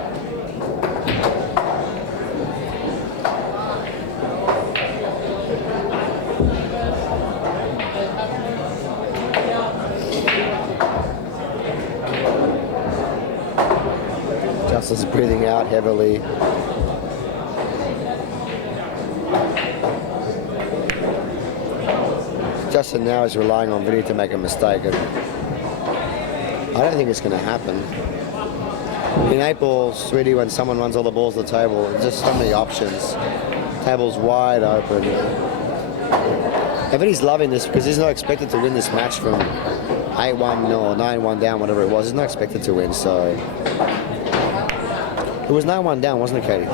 Justin's breathing out heavily. Justin now is relying on Vinnie to make a mistake. And I don't think it's going to happen. In 8 balls, sweetie, when someone runs all the balls to the table, there's just so many options. Table's wide open. And Vinnie's loving this because he's not expected to win this match from 8-1 or 9-1 down, whatever it was. He's not expected to win, so... It was 9-1 down, wasn't it, Katie?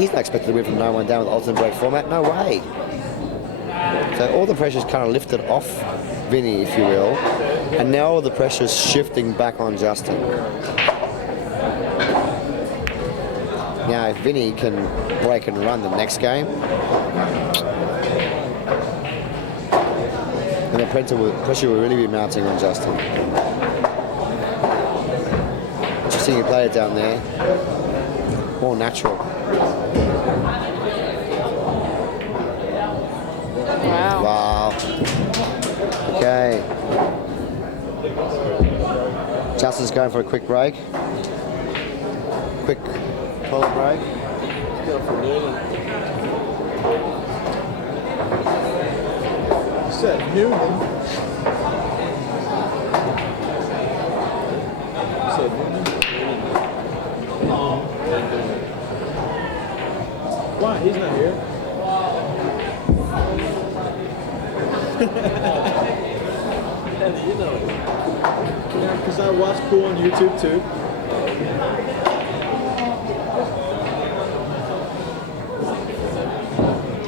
He's not expected to win from 9-1 down with the alternate break format. No way. So all the pressure's kind of lifted off Vinnie, if you will, and now all the pressure's shifting back on Justin. Now, if Vinnie can break and run the next game, then the pressure will really be mounting on Justin. Just seeing you play it down there, more natural. Wow. Okay. Justin's going for a quick break. Quick toilet break. Said Newman. Said Newman. Why? He's not here. How do you know? Yeah, because I watch pool on YouTube too.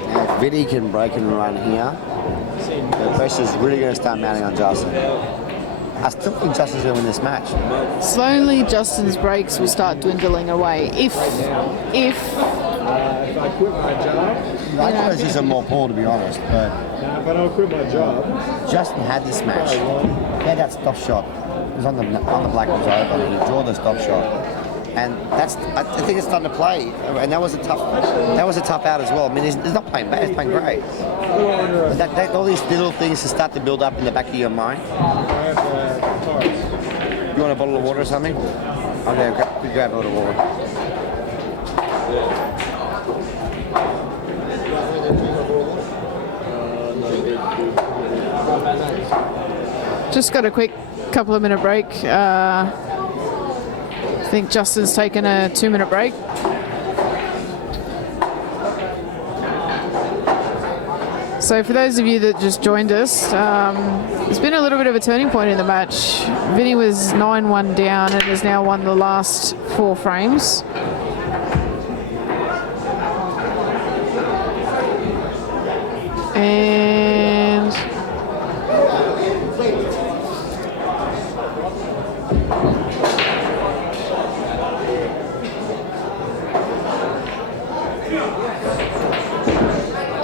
Now, if Vinnie can break and run here, the pressure's really going to start mounting on Justin. I still think Justin's going to win this match. Slowly, Justin's breaks will start dwindling away. If If I quit my job, I thought these are more Paul, to be honest, but if I don't quit my job, Justin had this match. He had that stop shot. It was on the black ones open, and he drew the stop shot. And that's, I think it's starting to play. And that was a tough out as well. I mean, he's not playing bad, he's playing great. But all these little things to start to build up in the back of your mind. I have cards. You want a bottle of water or something? Okay, grab a bottle of water. just got a quick couple of minute break. I think Justin's taken a 2-minute break. So for those of you that just joined us, it's been a little bit of a turning point in the match. Vinnie was 9-1 down and has now won the last 4 frames. And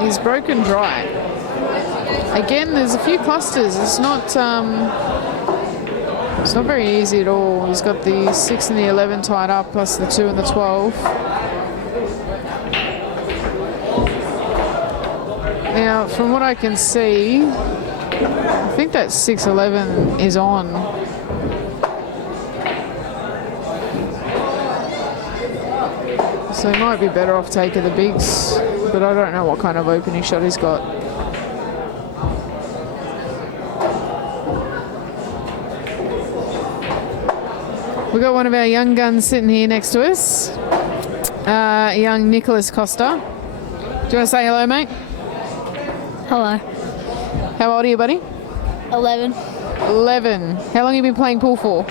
he's broken dry. Again, there's a few clusters. It's not very easy at all. He's got the 6 and the 11 tied up, plus the 2 and the 12. Now, from what I can see, I think that 6-11 is on. So he might be better off taking the bigs, but I don't know what kind of opening shot he's got. We've got one of our young guns sitting here next to us, young Nicholas Costa. Do you want to say hello, mate? Hello. How old are you, buddy? 11. 11. How long have you been playing pool for?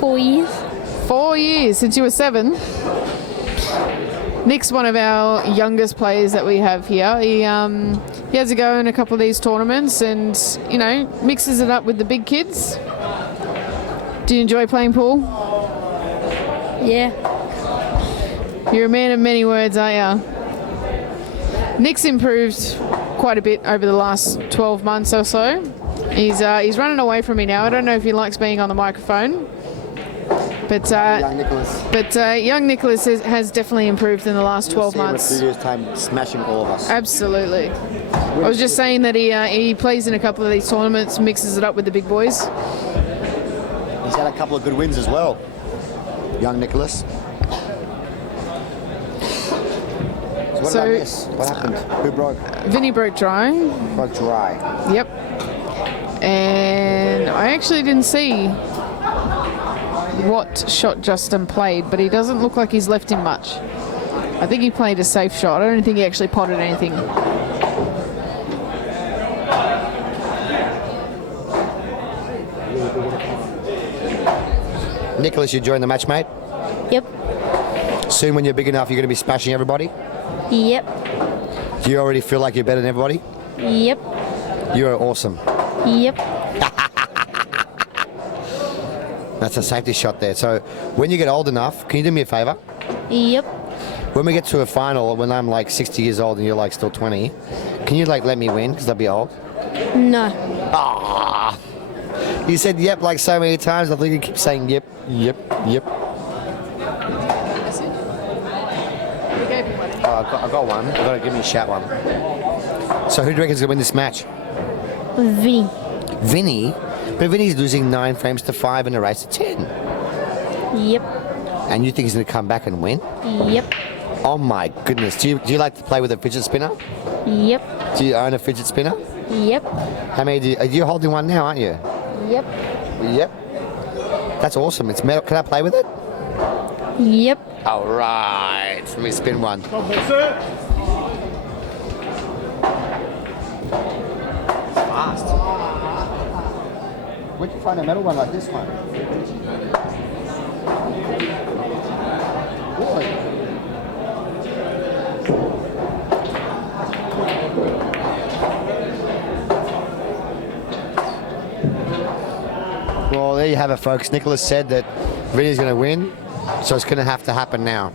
4 years. 4 years, since you were 7. Nick's one of our youngest players that we have here. He has a go in a couple of these tournaments and, you know, mixes it up with the big kids. Do you enjoy playing pool? Yeah. You're a man of many words, aren't you? Nick's improved quite a bit over the last 12 months or so. He's running away from me now. I don't know if he likes being on the microphone. But Young Nicholas. young Nicholas has definitely improved in the last 12 See him in a months. few years' time smashing all of us. Absolutely. I was just saying that he plays in a couple of these tournaments, mixes it up with the big boys. He's had a couple of good wins as well. Young Nicholas. So what So- did I miss? What happened? Who broke? Vinnie broke dry. Broke dry. Yep. And I actually didn't see what shot Justin played, but he doesn't look like he's left him much. I think he played a safe shot. I don't think he actually potted anything. Nicholas, you enjoying the match, mate? Yep. Soon when you're big enough, you're going to be smashing everybody? Yep. Do you already feel like you're better than everybody? Yep. You're awesome. Yep. That's a safety shot there. So when you get old enough, can you do me a favour? Yep. When we get to a final, when I'm like 60 years old and you're like still 20, can you like let me win because I'll be old? No. Ah! You said yep like so many times. I think you keep saying yep, yep, yep. Oh, I've got one. I've got to give me a shout one. So who do you reckon is going to win this match? Vinnie. Vinnie? But Vinnie's losing 9 frames to 5 in a race of 10. Yep. And you think he's going to come back and win? Yep. Oh my goodness. Do you like to play with a fidget spinner? Yep. Do you own a fidget spinner? Yep. How many are you holding one now, aren't you? Yep. Yep. That's awesome. It's metal. Can I play with it? Yep. All right. Let me spin one. Fast. Where'd you find a metal one like this one? Boy. Well, there you have it, folks. Nicholas said that Vinny's going to win, so it's going to have to happen now.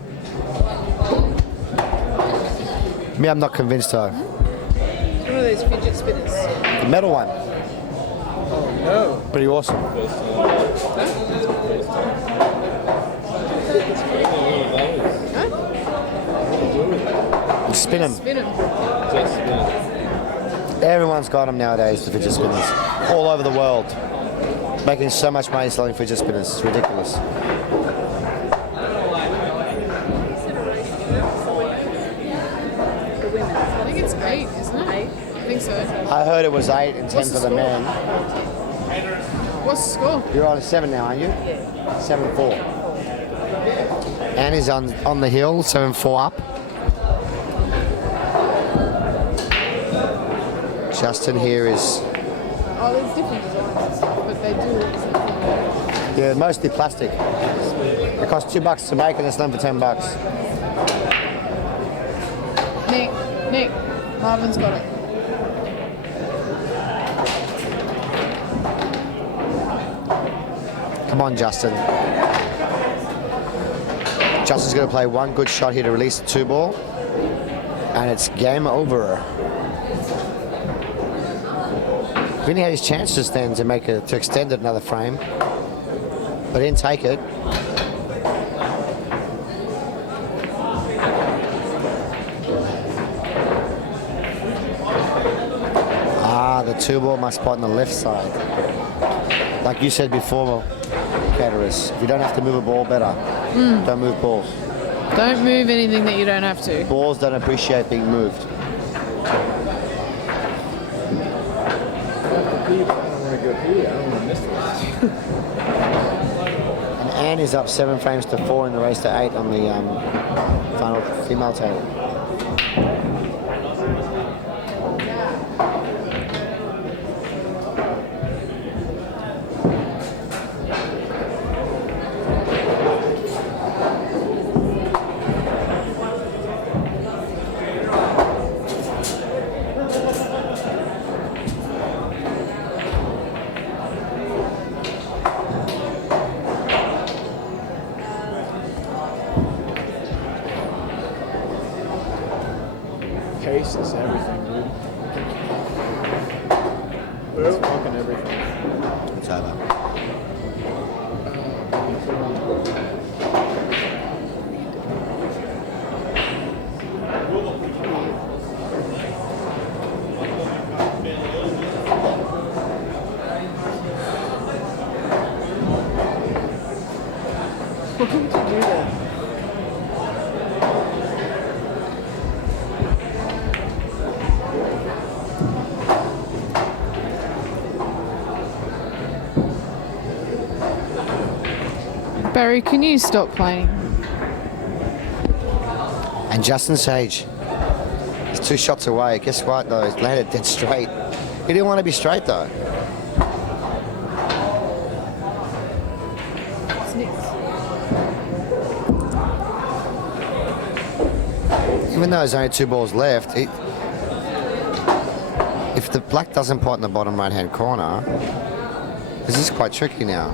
Me, I'm not convinced though. It's one of those fidget spinners. The metal one. Oh no. Pretty awesome. Spin them. Spin 'em. Everyone's got them nowadays, the fidget spinners. All over the world. Making so much money selling fidget spinners. It's ridiculous. I think it's 8, isn't it? 8. I think so. I heard it was 8 and 10 What's for the the score? men. What's the score? You're on 7 now, aren't you? Yeah. 7-4. Annie's on the hill, 7-4 up. Justin here is, Oh, there's different designs, but they do. yeah, mostly plastic. It costs $2 to make and it's done for $10. Nick, Marvin's got it. Come on, Justin. Justin's going to play one good shot here to release the 2-ball. And it's game over. Vinny had his chance just then to extend it another frame, but he didn't take it. The 2-ball must spot on the left side. Like you said before, Calabrese, if you don't have to move a ball, better. Don't move balls. Don't move anything that you don't have to. Balls don't appreciate being moved. I don't want to go pee. I don't want to miss this. And Anne is up 7 frames to 4 in the race to 8 on the final female table. Pace is everything, dude. It's fucking everything. Why would you do that? Barry, can you stop playing? And Justin Sage. He's 2 shots away. Guess what, though? He's landed dead straight. He didn't want to be straight, though. Even though there's only 2 balls left, if the black doesn't pot in the bottom right-hand corner, this is quite tricky now.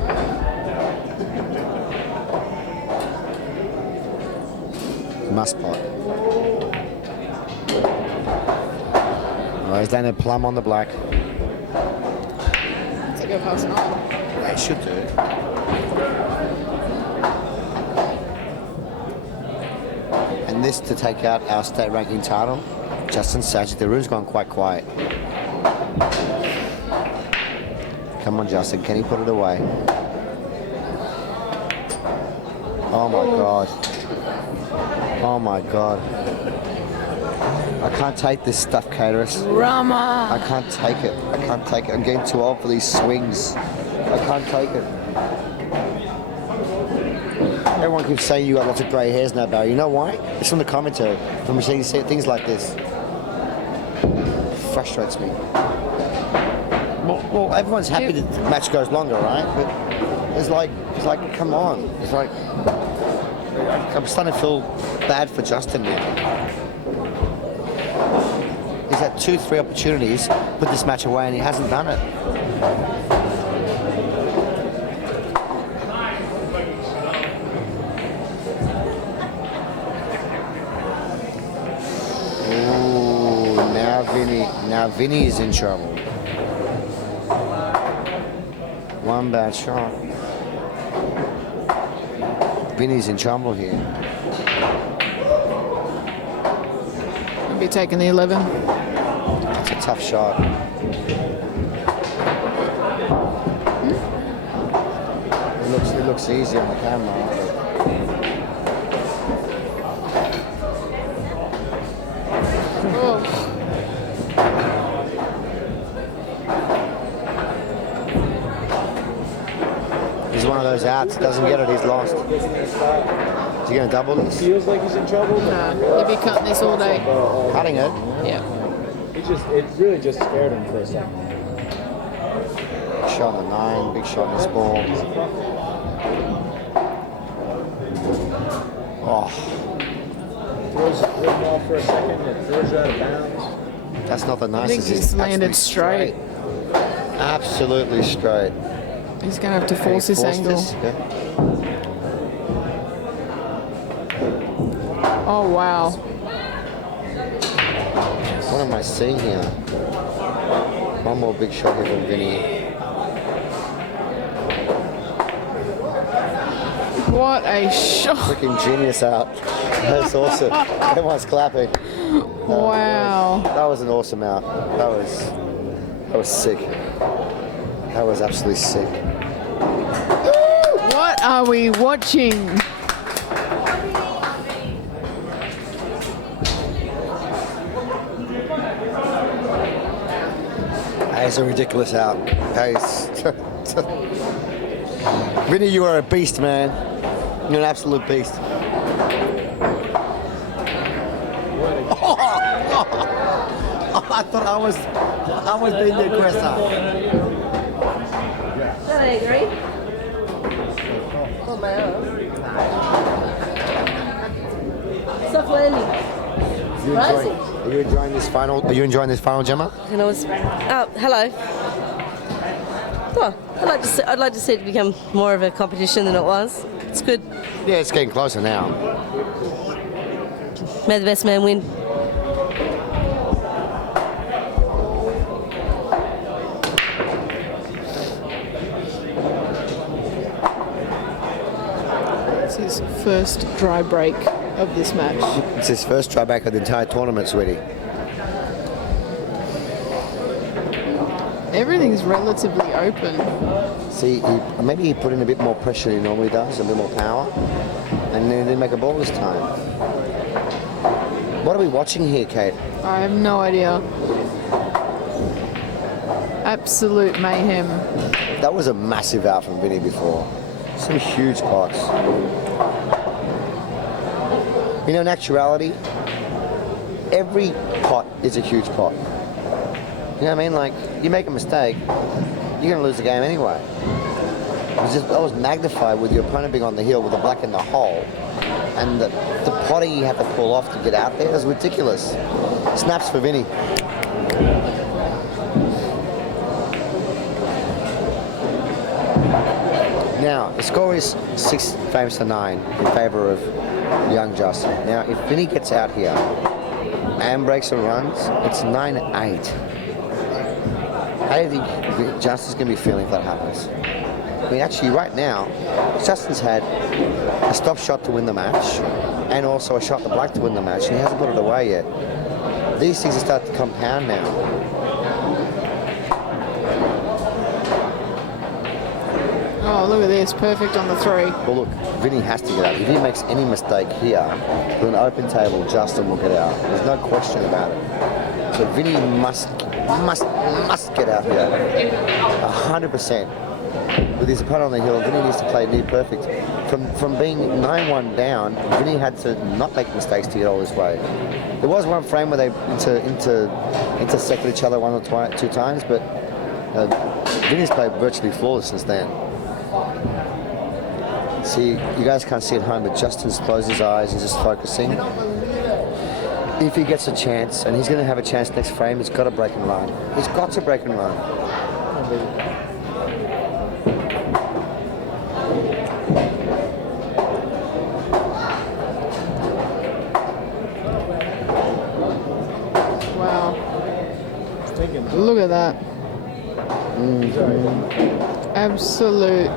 Must pot. Oh, he's landed plumb on the black. It's a good pass on. They should do. And this to take out our state ranking title. Justin Sajich. The room's gone quite quiet. Come on, Justin. Can he put it away? Oh my God. Oh my God. I can't take this stuff, Calabrese. Rama! I can't take it. I can't take it. I'm getting too old for these swings. I can't take it. Everyone keeps saying you got lots of grey hairs now, Barry. You know why? It's from the commentary. From seeing things like this. Frustrates me. Well, everyone's happy that the match goes longer, right? But it's like, come on. It's like, I'm starting to feel bad for Justin now. He's had 2-3 opportunities to put this match away and he hasn't done it. Ooh, now Vinnie is in trouble. One bad shot. Vinnie's in trouble here. I'll be taking the 11. It's a tough shot. It looks easy on the camera. Oh. He's one of those outs. Doesn't get it. He's lost. Is he going to double this? Feels like he's in trouble. Nah, he'll be cutting this all day. Cutting it. Yeah. It really just scared him for a second. Big shot on the 9. Big shot on this ball. Oh, Throws the ball for a second and throws you out of bounds. that's not the I nicest. think he's landed straight. Absolutely straight. He's going to have to force this angle. Yeah. Oh, wow. What am I seeing here? One more big shot here from Vinnie. What a shot. Freaking genius out. That's awesome. Everyone's clapping. Wow. That was an awesome out. That was sick. That was absolutely sick. What are we watching? That is a ridiculous out. That is... Vinnie, you are a beast, man. You're an absolute beast. I thought I was being the aggressor. I agree. Oh my God. Soft landing. Are you enjoying this final? Are you enjoying this final, Gemma? And I was, hello. Oh, I'd like to see it become more of a competition than it was. It's good. Yeah, it's getting closer now. May the best man win. It's his first dry break of this match. It's his first try back of the entire tournament, sweetie. Everything's relatively open. See, maybe he put in a bit more pressure than he normally does, a bit more power, and then he didn't make a ball this time. What are we watching here, Kate? I have no idea. Absolute mayhem. That was a massive out from Vinnie before. Some huge pots. You know, in actuality, every pot is a huge pot. You know what I mean? Like, you make a mistake, you're going to lose the game anyway. That was magnified with your opponent being on the hill with the black in the hole. And the potting you have to pull off to get out there is ridiculous. Snaps for Vinnie. Now, the score is 6 frames to 9 in favour of young Justin. Now, if Vinnie gets out here and breaks and runs, it's 9-8. How do you think Justin's going to be feeling if that happens? I mean, actually, right now, Justin's had a stop shot to win the match and also a shot to black to win the match, and he hasn't put it away yet. These things are starting to compound now. Oh, look at this. Perfect on the 3. Well, look, Vinnie has to get out. If he makes any mistake here, with an open table, Justin will get out. There's no question about it. So Vinnie must get out here. 100%. With his opponent on the hill, Vinnie needs to play near perfect. From being 9-1 down, Vinnie had to not make mistakes to get all this way. There was one frame where they intersected each other 1 or 2 times, but Vinnie's played virtually flawless since then. See, you guys can't see at home, but Justin's closed his eyes, he's just focusing. If he gets a chance, and he's going to have a chance next frame, he's got to break and run. He's got to break and run. Wow. Look at that. Absolute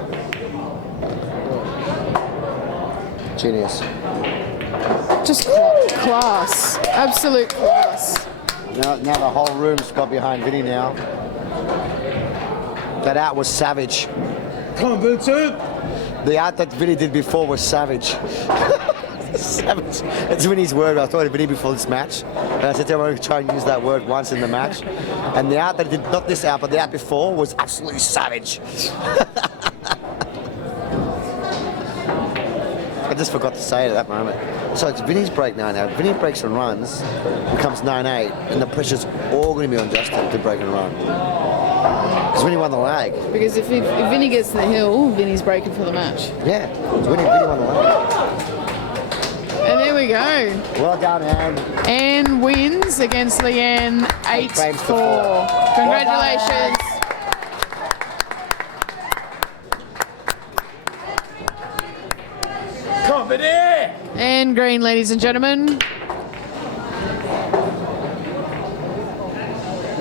genius. Just class. Absolute class. Now the whole room's got behind Vinnie now. That out was savage. Come on, Vincent! The out that Vinnie did before was savage. Savage. That's Vinnie's word. I thought of Vinnie before this match. And I said to him, I'm going to try and use that word once in the match. And the out that he did, not this out, but the out before, was absolutely savage. I just forgot to say it at that moment. So it's Vinnie's break now. Now, Vinnie breaks and runs, becomes 9-8, and the pressure's all going to be on Justin to break and run. Because Vinnie won the lag. Because if Vinnie gets to the hill, Vinnie's breaking for the match. Yeah, Vinnie won the lag. And there we go. Well done, Anne. Anne wins against Leanne 8-4. Congratulations. Company! And green, ladies and gentlemen.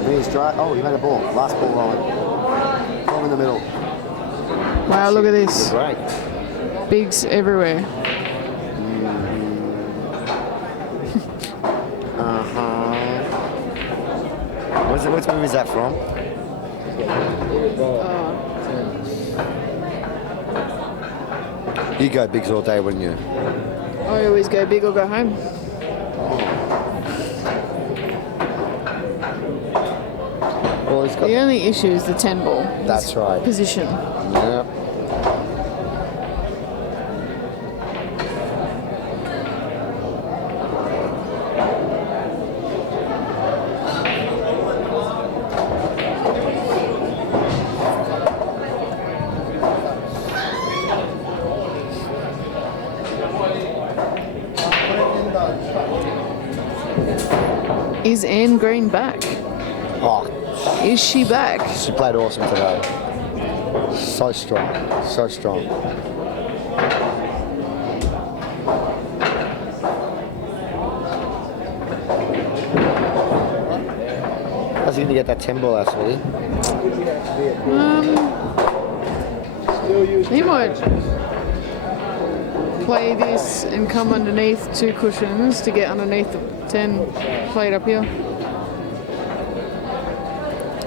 Vinnie's dry. Oh, he made a ball. Last ball rolling. Ball in the middle. Wow, look at this. Great. Bigs everywhere. What movie is that from? You go bigs all day, wouldn't you? I always go big or go home. Well, he's got The only issue is the 10 ball. That's right. Position. Yep. Is Anne Green back? Oh, Is she back? she played awesome today. So strong. So strong. How's he going to get that 10 ball out, sweetie? He might play this and come underneath 2 cushions to get underneath the 10 plate up here.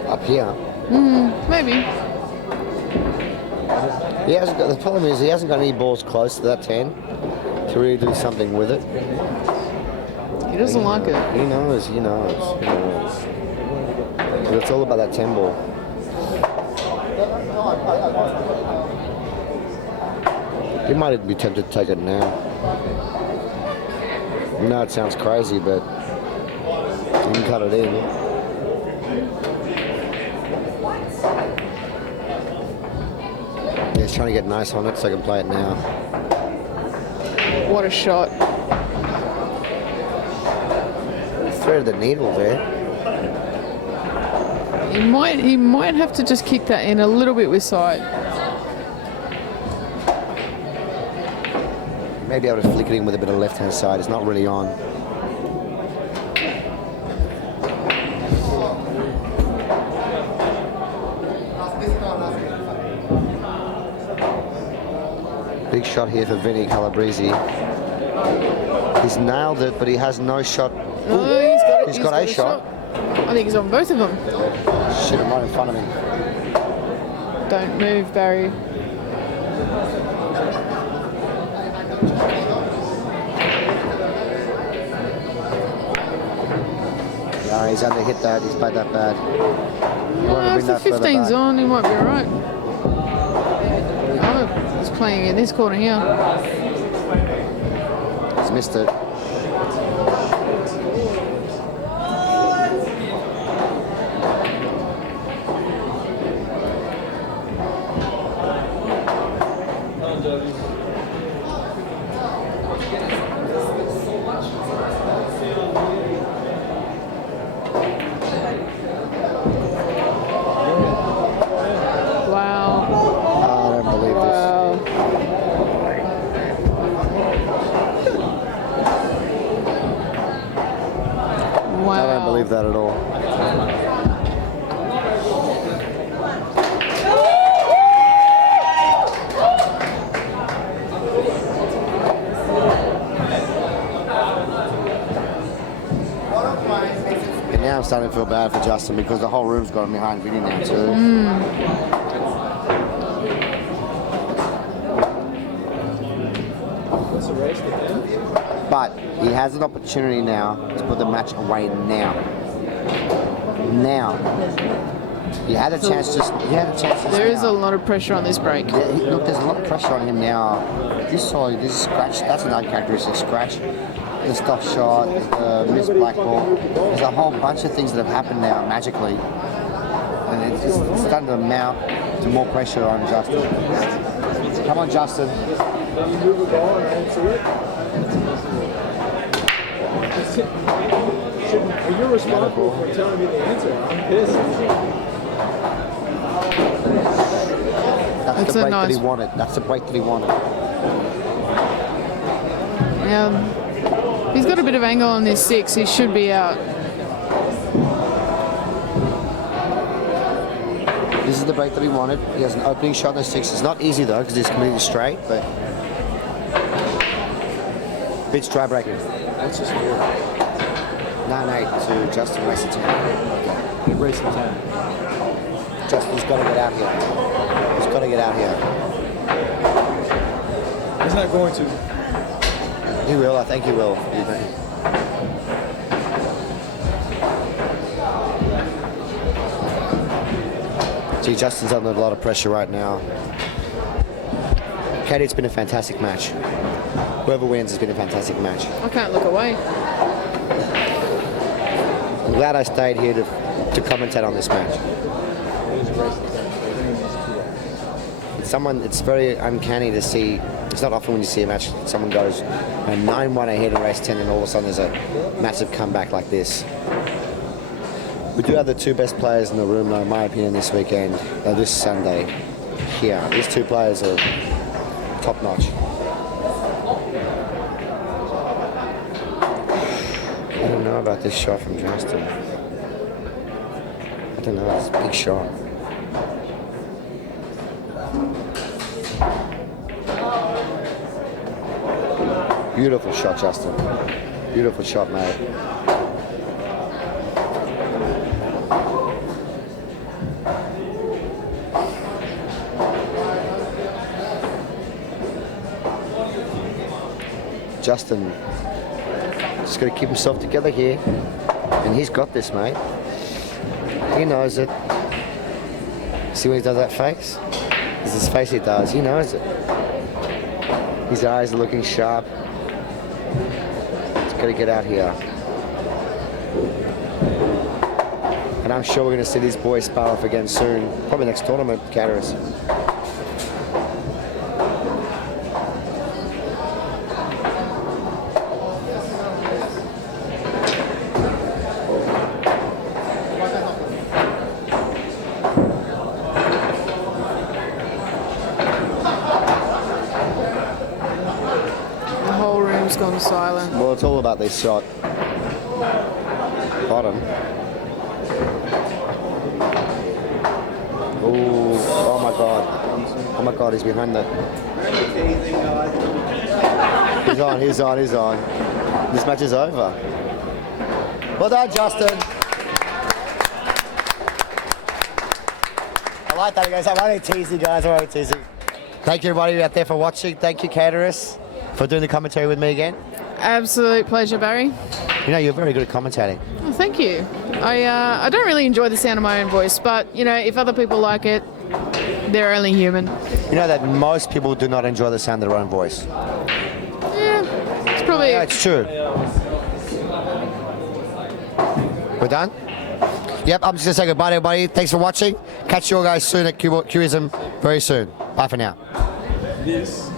Up here? Maybe. He hasn't got, the problem is he hasn't got any balls close to that 10 to really do something with it. He doesn't like it. He knows. But it's all about that 10 ball. He might even be tempted to take it now. I know it sounds crazy, but you can cut it in. Yeah, he's trying to get nice on it so I can play it now. What a shot. Threaded the needle there. He might have to just kick that in a little bit with sight. Maybe able to flick it in with a bit of left-hand side. It's not really on. Big shot here for Vinnie Calabrese. He's nailed it, but he has no shot. No, he's got a shot. I think he's on both of them. Shit, I'm right in front of him. Don't move, Barry. No, he's under hit that. He's played that bad. If the 15's on, he might be alright. Oh, he's playing in this corner here. He's missed it. That at all. And now I'm starting to feel bad for Justin because the whole room's got him behind Vinnie now too. But he has an opportunity now to put the match away now. He had a chance just. There is a lot of pressure on this break. Yeah, look, there's a lot of pressure on him now. You saw this scratch. That's an uncharacteristic scratch. The stop shot, the missed black ball. There's a whole bunch of things that have happened now magically, and it's starting to mount to more pressure on Justin. Come on, Justin. Then you move the ball and I don't see it. You're responsible for telling me the answer. I'm pissed. That's the break that he wanted. That's the break that he wanted. Yeah. He's got a bit of angle on this 6. He should be out. This is the break that he wanted. He has an opening shot in the 6. It's not easy though because he's completely straight, but bitch try breaking. That's just weird. 9-8 to Justin racing 10. He racing 10. Justin's got to get out here. He's got to get out here. He's not going to. He will. I think he will. Gee, Justin's under a lot of pressure right now. Katie, it's been a fantastic match. Whoever wins has been a fantastic match. I can't look away. I'm glad I stayed here to commentate on this match. It's very uncanny to see. It's not often when you see a match, someone goes 9-1 ahead in race 10 and all of a sudden there's a massive comeback like this. We do have the 2 best players in the room, though, in my opinion, this weekend, this Sunday. Here, these 2 players are top notch. I don't know about this shot from Justin. I don't know, it's a big shot. Beautiful shot, Justin. Beautiful shot, mate. Justin just got to keep himself together here. And he's got this, mate. He knows it. See when he does that face? It's his face he does. He knows it. His eyes are looking sharp. He's got to get out here. And I'm sure we're going to see these boys spar off again soon. Probably next tournament, Calabrese. The whole room's gone silent. Well, it's all about this shot. Bottom. Ooh, oh my god. Oh my god, he's behind the... He's on. This match is over. Well done, Justin. I like that, he goes, I'm only teasing, guys, I'm only teasing. Thank you, everybody out there, for watching. Thank you, Calabrese, for doing the commentary with me again. Absolute pleasure, Barry. You know, you're very good at commentating. Well, thank you. I don't really enjoy the sound of my own voice, but, you know, if other people like it, they're only human. You know that most people do not enjoy the sound of their own voice. Yeah, it's probably... Yeah, it's true. We're done? Yep, I'm just going to say goodbye to everybody. Thanks for watching. Catch you all guys soon at Cubism very soon. Bye for now. This